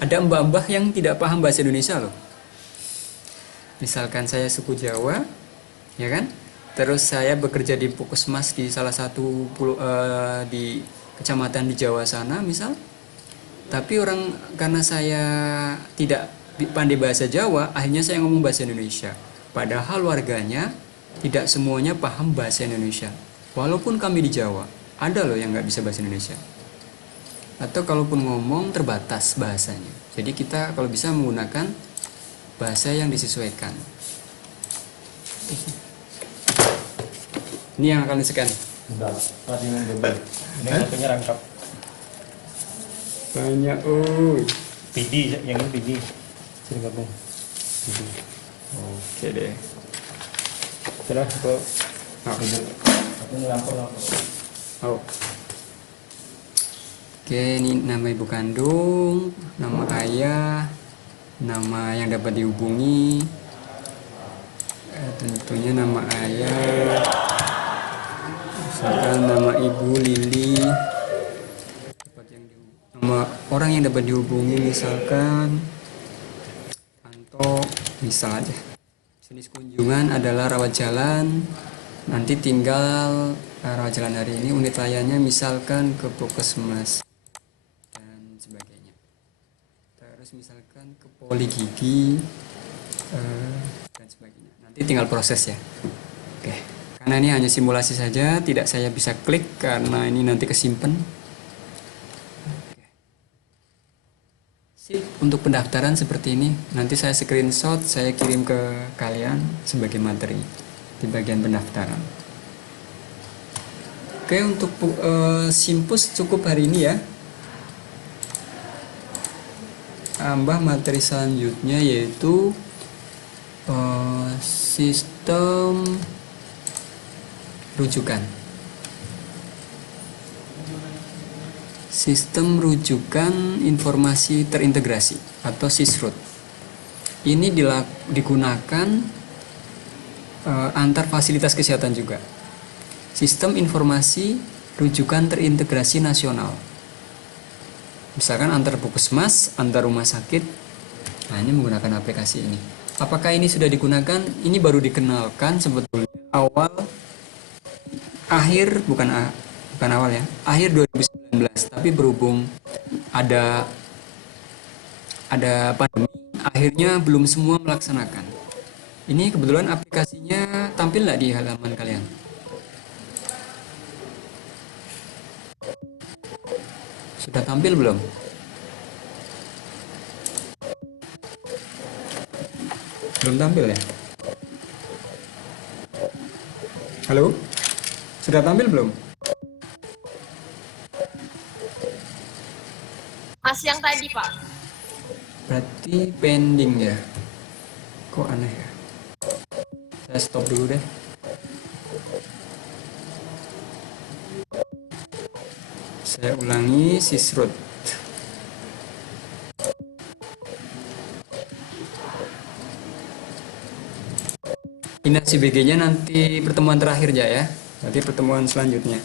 ada mbah-mbah yang tidak paham bahasa Indonesia loh. Misalkan saya suku Jawa, ya kan? Terus saya bekerja di Puskesmas di salah satu di kecamatan di Jawa sana, misal. Tapi karena saya tidak pandai bahasa Jawa, akhirnya saya ngomong bahasa Indonesia. Padahal warganya tidak semuanya paham bahasa Indonesia. Walaupun kami di Jawa, ada loh yang nggak bisa bahasa Indonesia. Atau kalaupun ngomong terbatas bahasanya. Jadi kita kalau bisa menggunakan bahasa yang disesuaikan. Ini yang akan disekan. Enggak, masih yang double. Ini satunya rangkap. Banyak, PD, yang ini PD. Sini gabung. PD. Oke deh. Sudah, aku Oke. aku ngelampor. Oh. Oke, ini nama ibu kandung, nama ayah, nama yang dapat dihubungi, tentunya nama ayah, misalkan nama ibu Lili, nama orang yang dapat dihubungi misalkan Anto, misal aja. Jenis kunjungan adalah rawat jalan. Nanti tinggal rawat jalan hari ini unit layannya misalkan ke Puskesmas sebagainya. Terus misalkan ke poli gigi dan sebagainya. Nanti tinggal proses ya. Oke. Karena ini hanya simulasi saja, tidak saya bisa klik karena ini nanti kesimpan. Oke. Sip, untuk pendaftaran seperti ini. Nanti saya screenshot, saya kirim ke kalian sebagai materi di bagian pendaftaran. Oke, untuk Simpus cukup hari ini ya. Tambah materi selanjutnya yaitu sistem rujukan. Sistem rujukan informasi terintegrasi atau SISRUT. Ini digunakan antar fasilitas kesehatan juga. Sistem informasi rujukan terintegrasi nasional. Misalkan antar puskesmas, antar rumah sakit. Nah, ini menggunakan aplikasi ini. Apakah ini sudah digunakan? Ini baru dikenalkan sebetulnya bukan awal ya, akhir 2019. Tapi berhubung ada pandemi, akhirnya belum semua melaksanakan. Ini kebetulan aplikasinya tampil nggak di halaman kalian? Sudah tampil belum? Belum tampil ya? Halo? Sudah tampil belum? Masih yang tadi, Pak. Berarti pending ya? Kok aneh ya? Saya stop dulu deh. Saya ulangi SISRUT. Ini CBG-nya nanti pertemuan terakhir ya. Nanti pertemuan selanjutnya.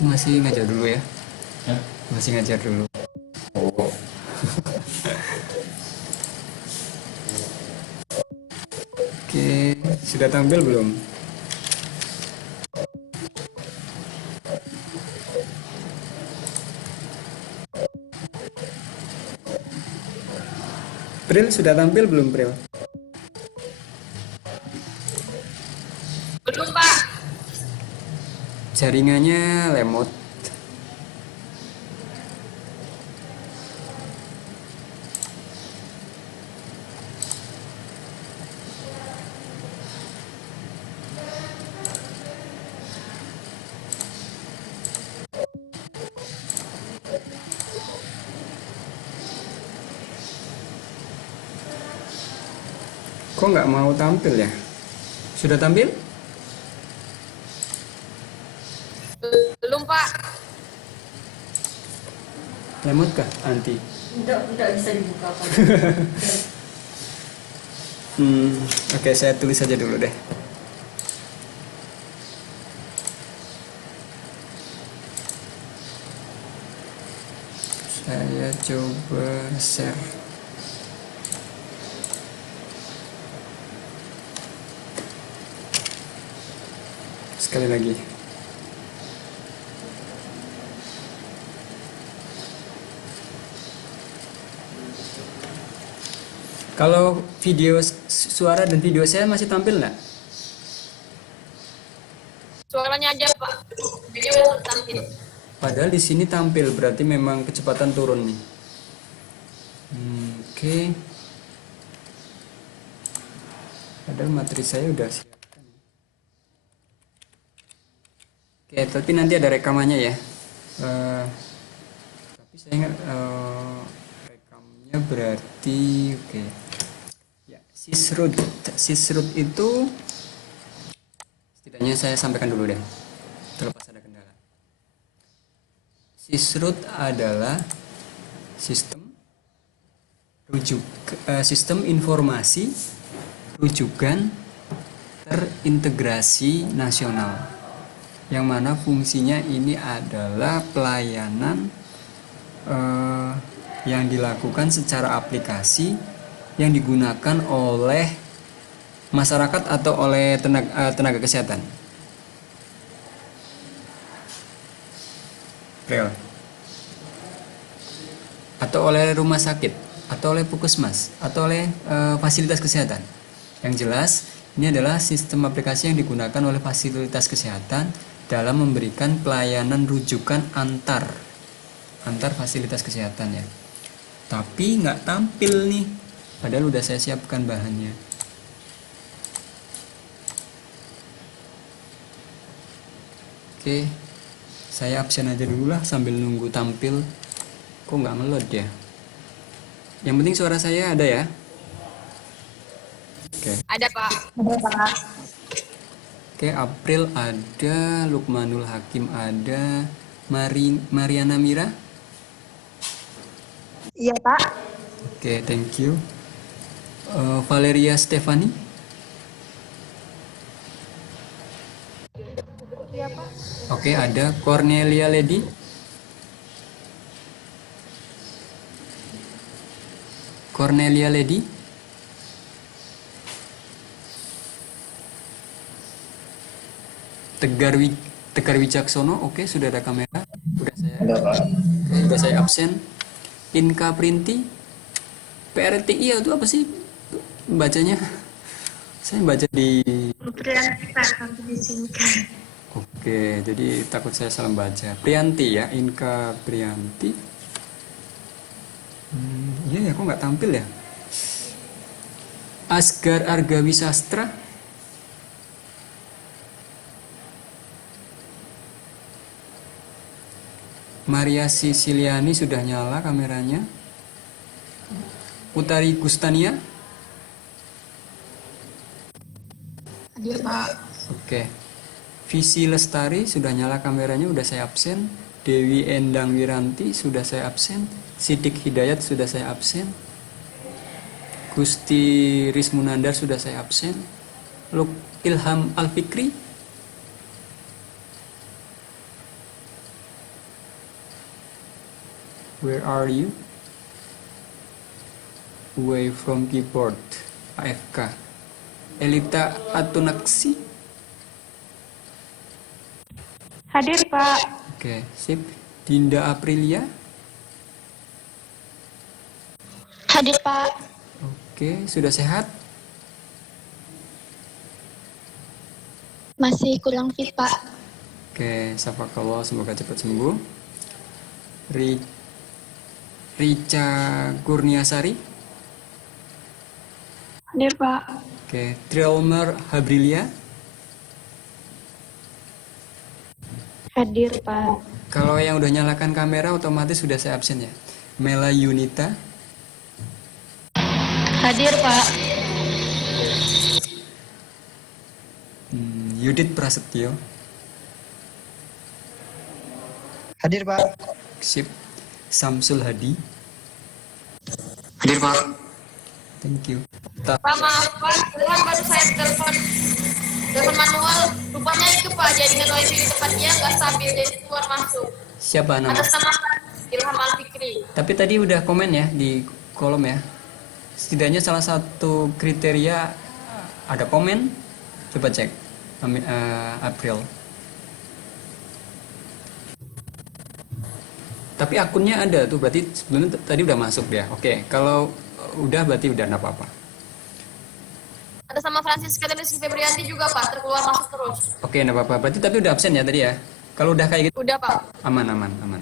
Masih ngajar dulu ya? Masih ngajar dulu. Oke, sudah tampil belum? Pril sudah tampil belum, Pril? Belum, Pak. Jaringannya lemot. Kok nggak mau tampil ya? Sudah tampil? Belum, Pak. Lemot kah, Anti? Enggak bisa dibuka, Pak. Oke, saya tulis saja dulu deh. Saya coba share. Sekali lagi. Kalau video suara dan video saya masih tampil nggak? Suaranya aja, Pak. Video tampil. Padahal di sini tampil, berarti memang kecepatan turun nih. Oke. Padahal materi saya udah siapkan. Oke, tapi nanti ada rekamannya ya. Tapi saya ingat rekamnya berarti oke. Ya, SISRUT itu setidaknya saya sampaikan dulu deh. Terlepas ada kendala. SISRUT adalah sistem informasi rujukan terintegrasi nasional, yang mana fungsinya ini adalah pelayanan yang dilakukan secara aplikasi yang digunakan oleh masyarakat atau oleh tenaga kesehatan? Real. Atau oleh rumah sakit, atau oleh puskesmas, atau oleh fasilitas kesehatan. Yang jelas, ini adalah sistem aplikasi yang digunakan oleh fasilitas kesehatan dalam memberikan pelayanan rujukan antar fasilitas kesehatan ya. Tapi nggak tampil nih, padahal udah saya siapkan bahannya. Oke, saya absen aja dulu lah sambil nunggu tampil. Kok nggak ngeload ya? Yang penting suara saya ada ya. Oke. Ada Pak. Oke, April ada, Lukmanul Hakim ada, Mariana Mira. Iya Pak. Oke, thank you. Valeria Stefani. Oke, ada Cornelia Lady. Cornelia Lady. Tegar Wicaksono. Oke, sudah ada kamera. Udah saya absen. Inka Printi. PRTI itu apa sih bacanya? Saya baca di Prianti Pak, nanti disingkat. Oke, jadi takut saya salah baca. Prianti ya, Inka Prianti. Iya ya, kok nggak tampil ya? Asgar Argawi Sastra. Maria Siciliani sudah nyala kameranya. Utari Gustania. Hadir Pak. Oke. Visi Lestari sudah nyala kameranya, udah saya absen. Dewi Endang Wiranti sudah saya absen. Sidik Hidayat sudah saya absen. Gusti Rismunandar sudah saya absen. Ilham Alfikri. Where are you? Away from keyboard. AFK. Elita Atunaksi. Hadir Pak. Oke, sip. Dinda Aprilia. Hadir Pak. Oke, sudah sehat? Masih kurang fit Pak. Oke, safakallah, semoga cepat sembuh. Rica Kurniasari. Hadir Pak. Oke, Trilmer Habrilia. Hadir Pak. Kalau yang udah nyalakan kamera otomatis sudah saya absen ya. Mela Yunita. Hadir Pak. Yudit Prasetyo. Hadir Pak. Sip. Samsul Hadi. Hadir Pak. Thank you. Pak maaf Pak, kebetulan baru saya telepon manual. Rupanya itu Pak, jaringan wifi di tempatnya nggak stabil, jadi keluar masuk. Siapa nama? Atas nama Ilham Alfikri. Tapi tadi udah komen ya di kolom ya. Setidaknya salah satu kriteria ada komen. Coba cek. April. Tapi akunnya ada tuh, berarti sebelumnya tadi udah masuk ya. Oke, kalau udah berarti udah enggak apa-apa. Atas nama Francisca dan Rizky Febrianti juga Pak, terkeluar masuk terus. Oke, enggak apa-apa. Berarti tapi udah absen ya tadi ya. Kalau udah kayak gitu Udah Pak. aman.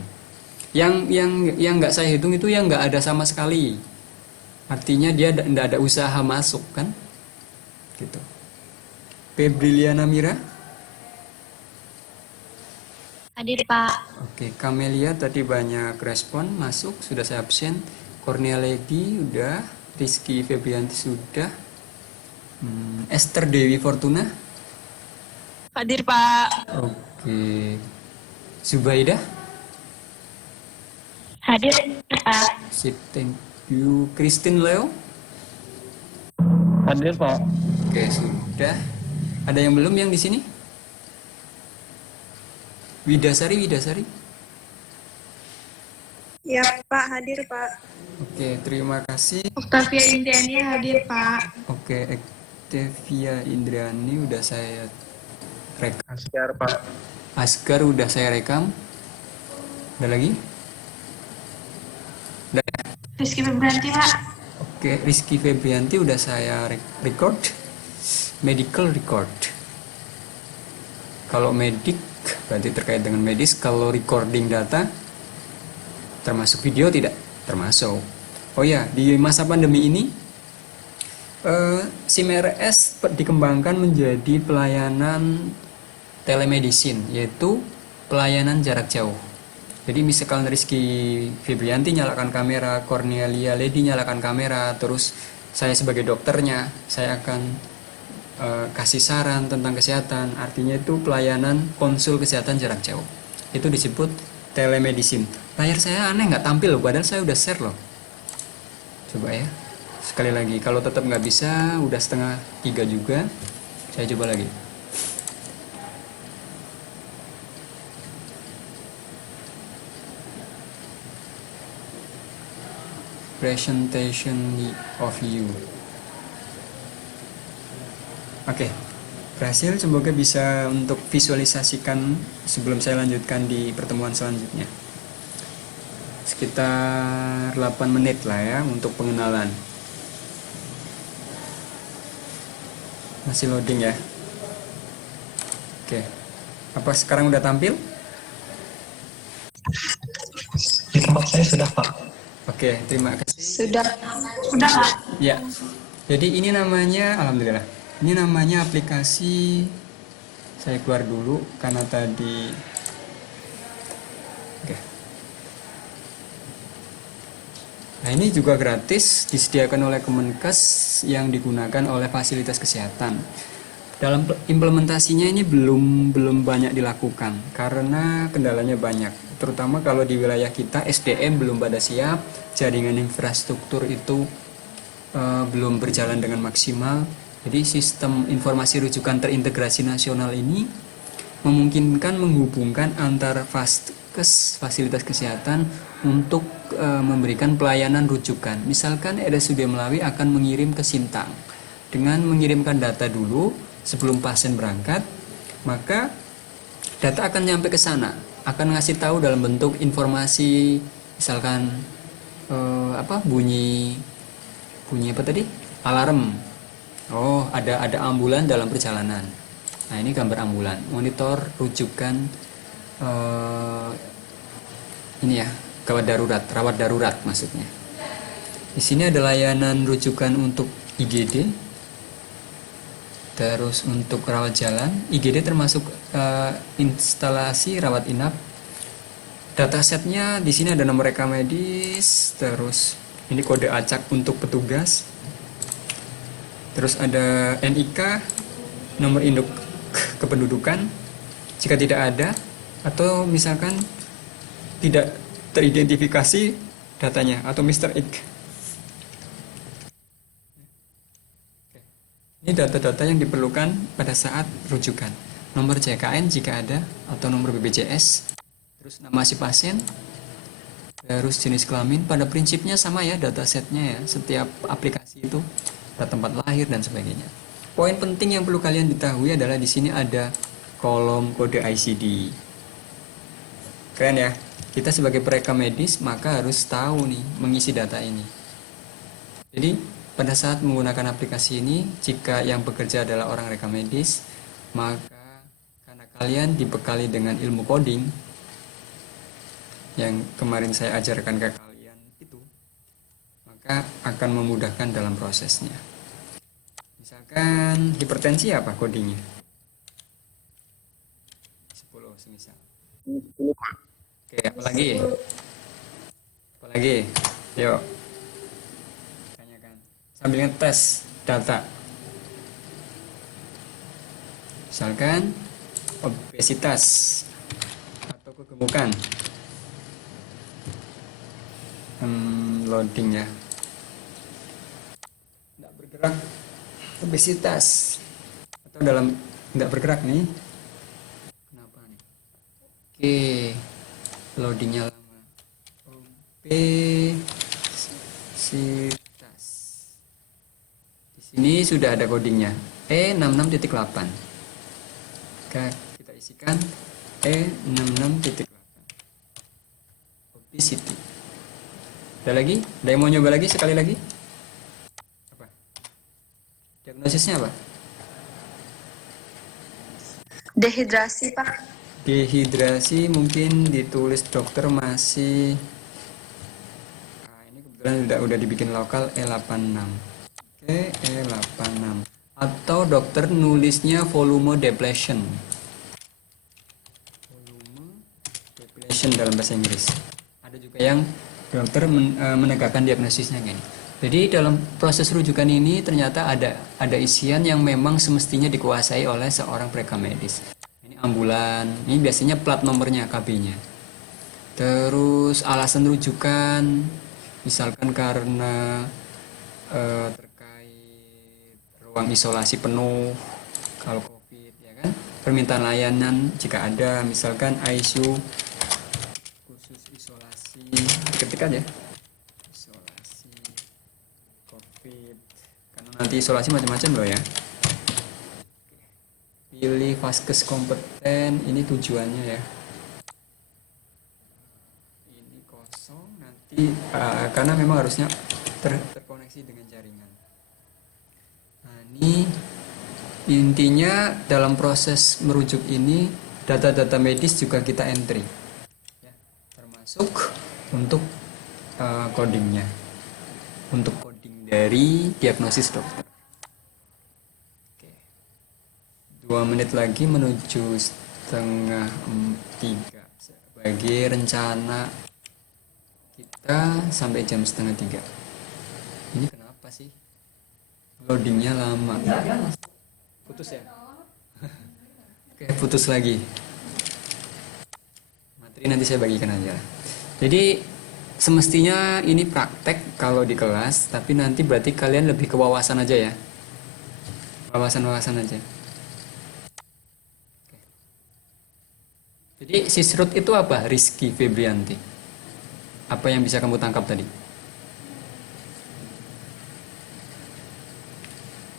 Yang nggak saya hitung itu yang nggak ada sama sekali. Artinya dia nggak ada usaha masuk kan? Gitu. Febriliana Mira. Hadir Pak. Oke, Camelia tadi banyak respon masuk, sudah saya absen. Cornelia Lady udah, Rizky Febrianti sudah. Esther Dewi Fortuna. Hadir Pak. Oke. Zubaidah. Hadir Pak. Sip, thank you. Christine Leo. Hadir Pak. Oke, sudah. Ada yang belum yang di sini? Widasari. Ya Pak, hadir Pak. Oke, terima kasih. Octavia Indiani hadir, Pak. Oke, Octavia Indriani udah saya rekam. Askar Pak. Asgar udah saya rekam. Ada lagi? Udah ya? Rizky Febrianti, Pak. Oke, Rizky Febrianti udah saya record. Medical record. Kalau medik berarti terkait dengan medis. Kalau recording data termasuk video tidak? Termasuk. Oh ya, di masa pandemi ini SIM-RS dikembangkan menjadi pelayanan telemedicine, yaitu pelayanan jarak jauh. Jadi misalkan Rizky Febrianti nyalakan kamera, Cornelia Lady nyalakan kamera, terus saya sebagai dokternya, saya akan kasih saran tentang kesehatan. Artinya itu pelayanan konsul kesehatan jarak jauh. Itu disebut telemedicine. Layar saya aneh nggak tampil loh, padahal saya udah share loh. Coba ya, sekali lagi. Kalau tetap nggak bisa, udah 2:30 juga, saya coba lagi. Presentation of you. Oke, berhasil. Semoga bisa untuk visualisasikan sebelum saya lanjutkan di pertemuan selanjutnya. Sekitar 8 menit lah ya untuk pengenalan. Masih loading ya. Oke, apa sekarang udah tampil? Di tempat saya sudah, Pak. Oke, terima kasih. Sudah, Pak. Ya, jadi ini namanya, alhamdulillah, ini namanya aplikasi. Saya keluar dulu karena tadi. Oke. Nah, ini juga gratis, disediakan oleh Kemenkes yang digunakan oleh fasilitas kesehatan. Dalam implementasinya ini belum banyak dilakukan karena kendalanya banyak. Terutama kalau di wilayah kita SDM belum pada siap, jaringan infrastruktur itu belum berjalan dengan maksimal. Jadi sistem informasi rujukan terintegrasi nasional ini memungkinkan menghubungkan antara fasilitas kesehatan untuk memberikan pelayanan rujukan. Misalkan RSUD Melawi akan mengirim ke Sintang. Dengan mengirimkan data dulu sebelum pasien berangkat, maka data akan nyampe ke sana, akan ngasih tahu dalam bentuk informasi, misalkan bunyi apa tadi? Alarm. Oh, ada ambulan dalam perjalanan. Nah, ini gambar ambulan, monitor rujukan ini ya, rawat darurat maksudnya. Di sini ada layanan rujukan untuk IGD. Terus untuk rawat jalan, IGD termasuk instalasi rawat inap. Datasetnya di sini ada nomor rekam medis, terus ini kode acak untuk petugas. Terus ada NIK, nomor induk kependudukan. Jika tidak ada atau misalkan tidak teridentifikasi datanya atau Mr. X. Ini data-data yang diperlukan pada saat rujukan. Nomor JKN jika ada, atau nomor BPJS. Terus nama si pasien. Terus jenis kelamin. Pada prinsipnya sama ya datasetnya ya. Setiap aplikasi itu ada tempat lahir dan sebagainya. Poin penting yang perlu kalian ketahui adalah di sini ada kolom kode ICD. Keren ya. Kita sebagai perekam medis maka harus tahu nih mengisi data ini. Jadi pada saat menggunakan aplikasi ini, jika yang bekerja adalah orang rekam medis, maka karena kalian dibekali dengan ilmu coding yang kemarin saya ajarkan ke kalian itu, maka akan memudahkan dalam prosesnya. Misalkan hipertensi apa codingnya? 10 semisal. Oke, apa lagi? Yuk. Sambil ngetes data. Misalkan obesitas atau kegemukan. Loading ya. Tidak bergerak, obesitas atau dalam tidak bergerak nih. Kenapa nih? Oke, loadingnya lama. Universitas. Di sini sudah ada codingnya E66.8. Oke, kita isikan E66.8. Obesity. Ada lagi? Ada yang mau nyoba lagi sekali lagi? Apa? Diagnosisnya apa? Dehidrasi, Pak. Dehidrasi mungkin ditulis dokter masih ini kebetulan udah dibikin lokal E86. Oke, E86. Atau dokter nulisnya volume depletion. Volume depletion dalam bahasa Inggris. Ada juga yang dokter menegakkan diagnosisnya gini. Jadi dalam proses rujukan ini ternyata ada isian yang memang semestinya dikuasai oleh seorang prekamedis medis. Ini ambulan, ini biasanya plat nomornya KB-nya. Terus alasan rujukan, misalkan karena terkait ruang isolasi penuh kalau COVID, ya kan? Permintaan layanan jika ada, misalkan ICU khusus isolasi, ketik aja isolasi COVID, karena nanti isolasi macam-macam loh ya. Pilih vaskes kompeten, ini tujuannya ya. Ini kosong nanti karena memang harusnya terkoneksi dengan jaringan. Nah, ini intinya dalam proses merujuk ini data-data medis juga kita entry ya, termasuk untuk codingnya, untuk coding dari diagnosis dokter. Oke, 2 menit lagi menuju 2:30 sebagai rencana kita sampai jam 2:30. Ini kenapa sih loadingnya lama? Putus ya? Oke, putus lagi. Materi nanti saya bagikan aja. Jadi semestinya ini praktek kalau di kelas, tapi nanti berarti kalian lebih ke wawasan aja ya. Wawasan-wawasan aja. Oke. Jadi Sisrut itu apa? Rizky Febrianti. Apa yang bisa kamu tangkap tadi?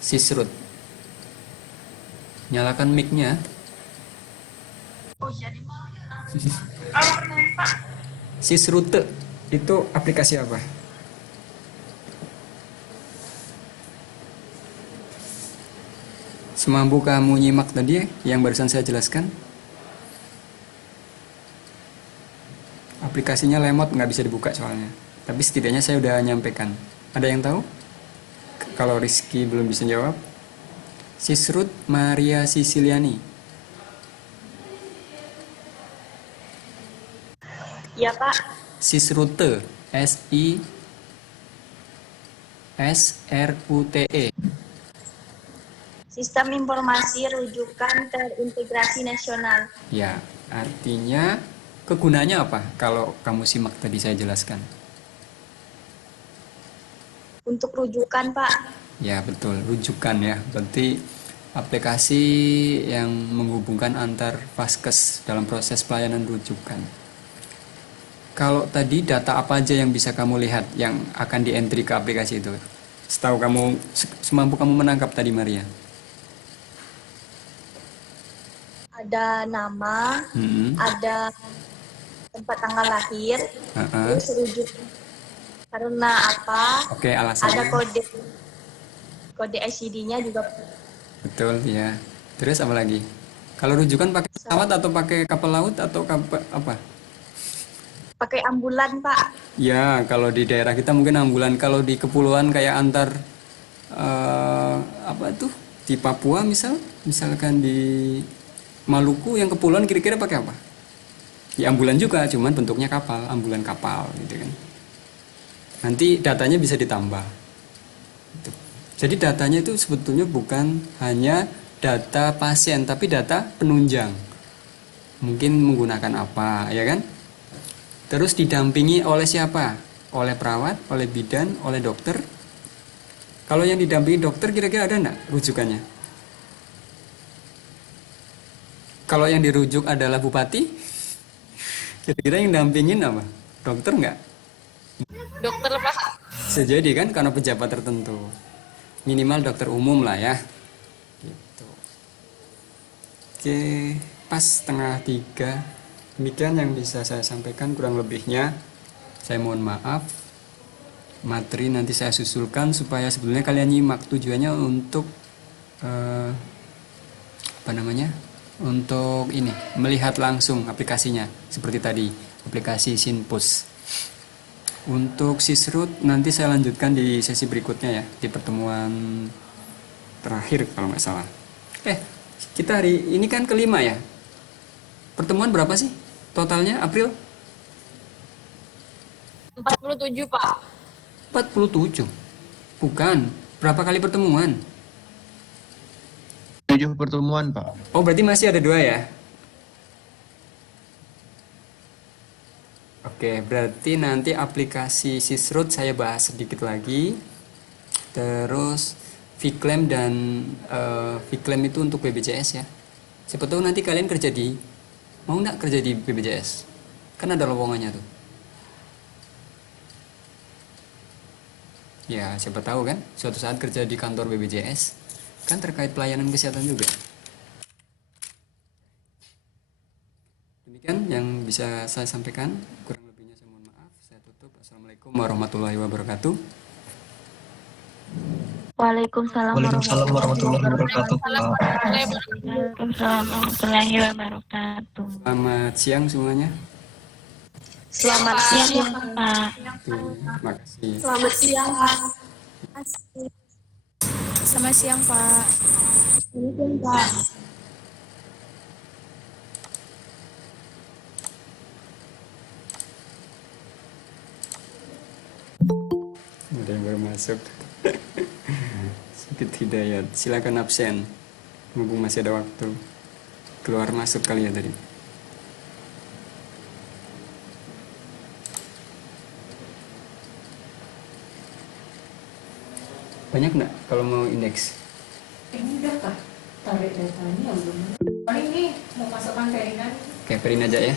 Sisrut. Nyalakan mic-nya. Sisrute itu aplikasi apa? Semampu kamu nyimak tadi yang barusan saya jelaskan. Aplikasinya lemot, nggak bisa dibuka soalnya. Tapi setidaknya saya udah nyampaikan. Ada yang tahu? Kalau Rizky belum bisa jawab. Sisrut Maria Siciliani. Iya, Pak. Sisrute, SISRUTE. Sistem Informasi Rujukan Terintegrasi Nasional. Ya, artinya kegunaannya apa? Kalau kamu simak tadi saya jelaskan. Untuk rujukan, Pak. Ya, betul, rujukan ya. Berarti aplikasi yang menghubungkan antar vaskes dalam proses pelayanan rujukan. Kalau tadi data apa aja yang bisa kamu lihat yang akan di-entry ke aplikasi itu? Setahu kamu, semampu kamu menangkap tadi Maria. Ada nama, ada tempat tanggal lahir, terus rujuk karena apa, Oke, alasannya. ada kode ICD-nya juga. Betul ya. Terus apa lagi? Kalau rujukan pakai pesawat atau pakai kapal laut atau kapal apa? Pakai ambulan, Pak. Ya, kalau di daerah kita mungkin ambulan. Kalau di kepulauan kayak antar apa tuh di Papua misalkan di Maluku yang kepulauan kira-kira pakai apa? Ya ambulan juga, cuman bentuknya kapal, ambulan kapal gitu kan. Nanti datanya bisa ditambah. Gitu. Jadi datanya itu sebetulnya bukan hanya data pasien, tapi data penunjang. Mungkin menggunakan apa, ya kan? Terus didampingi oleh siapa? Oleh perawat, oleh bidan, oleh dokter. Kalau yang didampingi dokter kira-kira ada enggak rujukannya? Kalau yang dirujuk adalah bupati, kira-kira yang dampingin apa? Dokter enggak? Dokter Pak. Bisa jadi kan karena pejabat tertentu. Minimal dokter umum lah ya. Gitu. Oke, pas setengah 3. Demikian yang bisa saya sampaikan, kurang lebihnya saya mohon maaf. Materi nanti saya susulkan supaya sebetulnya kalian nyimak, tujuannya untuk untuk ini melihat langsung aplikasinya seperti tadi aplikasi Sinpus. Untuk Sisrut nanti saya lanjutkan di sesi berikutnya ya, di pertemuan terakhir kalau nggak salah. Kita hari ini kan kelima ya. Pertemuan berapa sih totalnya April? 47, Pak. 47. Bukan. Berapa kali pertemuan? 7 pertemuan, Pak. Oh, berarti masih ada 2 ya? Oke, berarti nanti aplikasi Sisrut saya bahas sedikit lagi. Terus Vclaim dan Vclaim itu untuk BPJS ya. Siapa tahu nanti kalian mau nggak kerja di BPJS? Kan ada lowongannya tuh. Ya, siapa tahu kan suatu saat kerja di kantor BPJS kan terkait pelayanan kesehatan juga. Demikian yang bisa saya sampaikan, kurang lebihnya saya mohon maaf. Saya tutup. Assalamualaikum warahmatullahi wabarakatuh. Waalaikumsalam Waalaikumsalam warahmatullahi wabarakatuh, Pak. Waalaikumsalam warahmatullahi wabarakatuh. Selamat siang semuanya. Selamat siang, Pak. Terima kasih. Selamat siang, Pak. Selamat siang, Pak. Ada yang baru masuk. Sedikit hidayat. Silakan absen. Mumpung masih ada waktu. Keluar masuk kali ya tadi. Banyak nggak kalau mau indeks? Ini udah kah? Tarik datanya belum. Paling ini mau masukkan Ferdinand. Oke, Perin aja ya.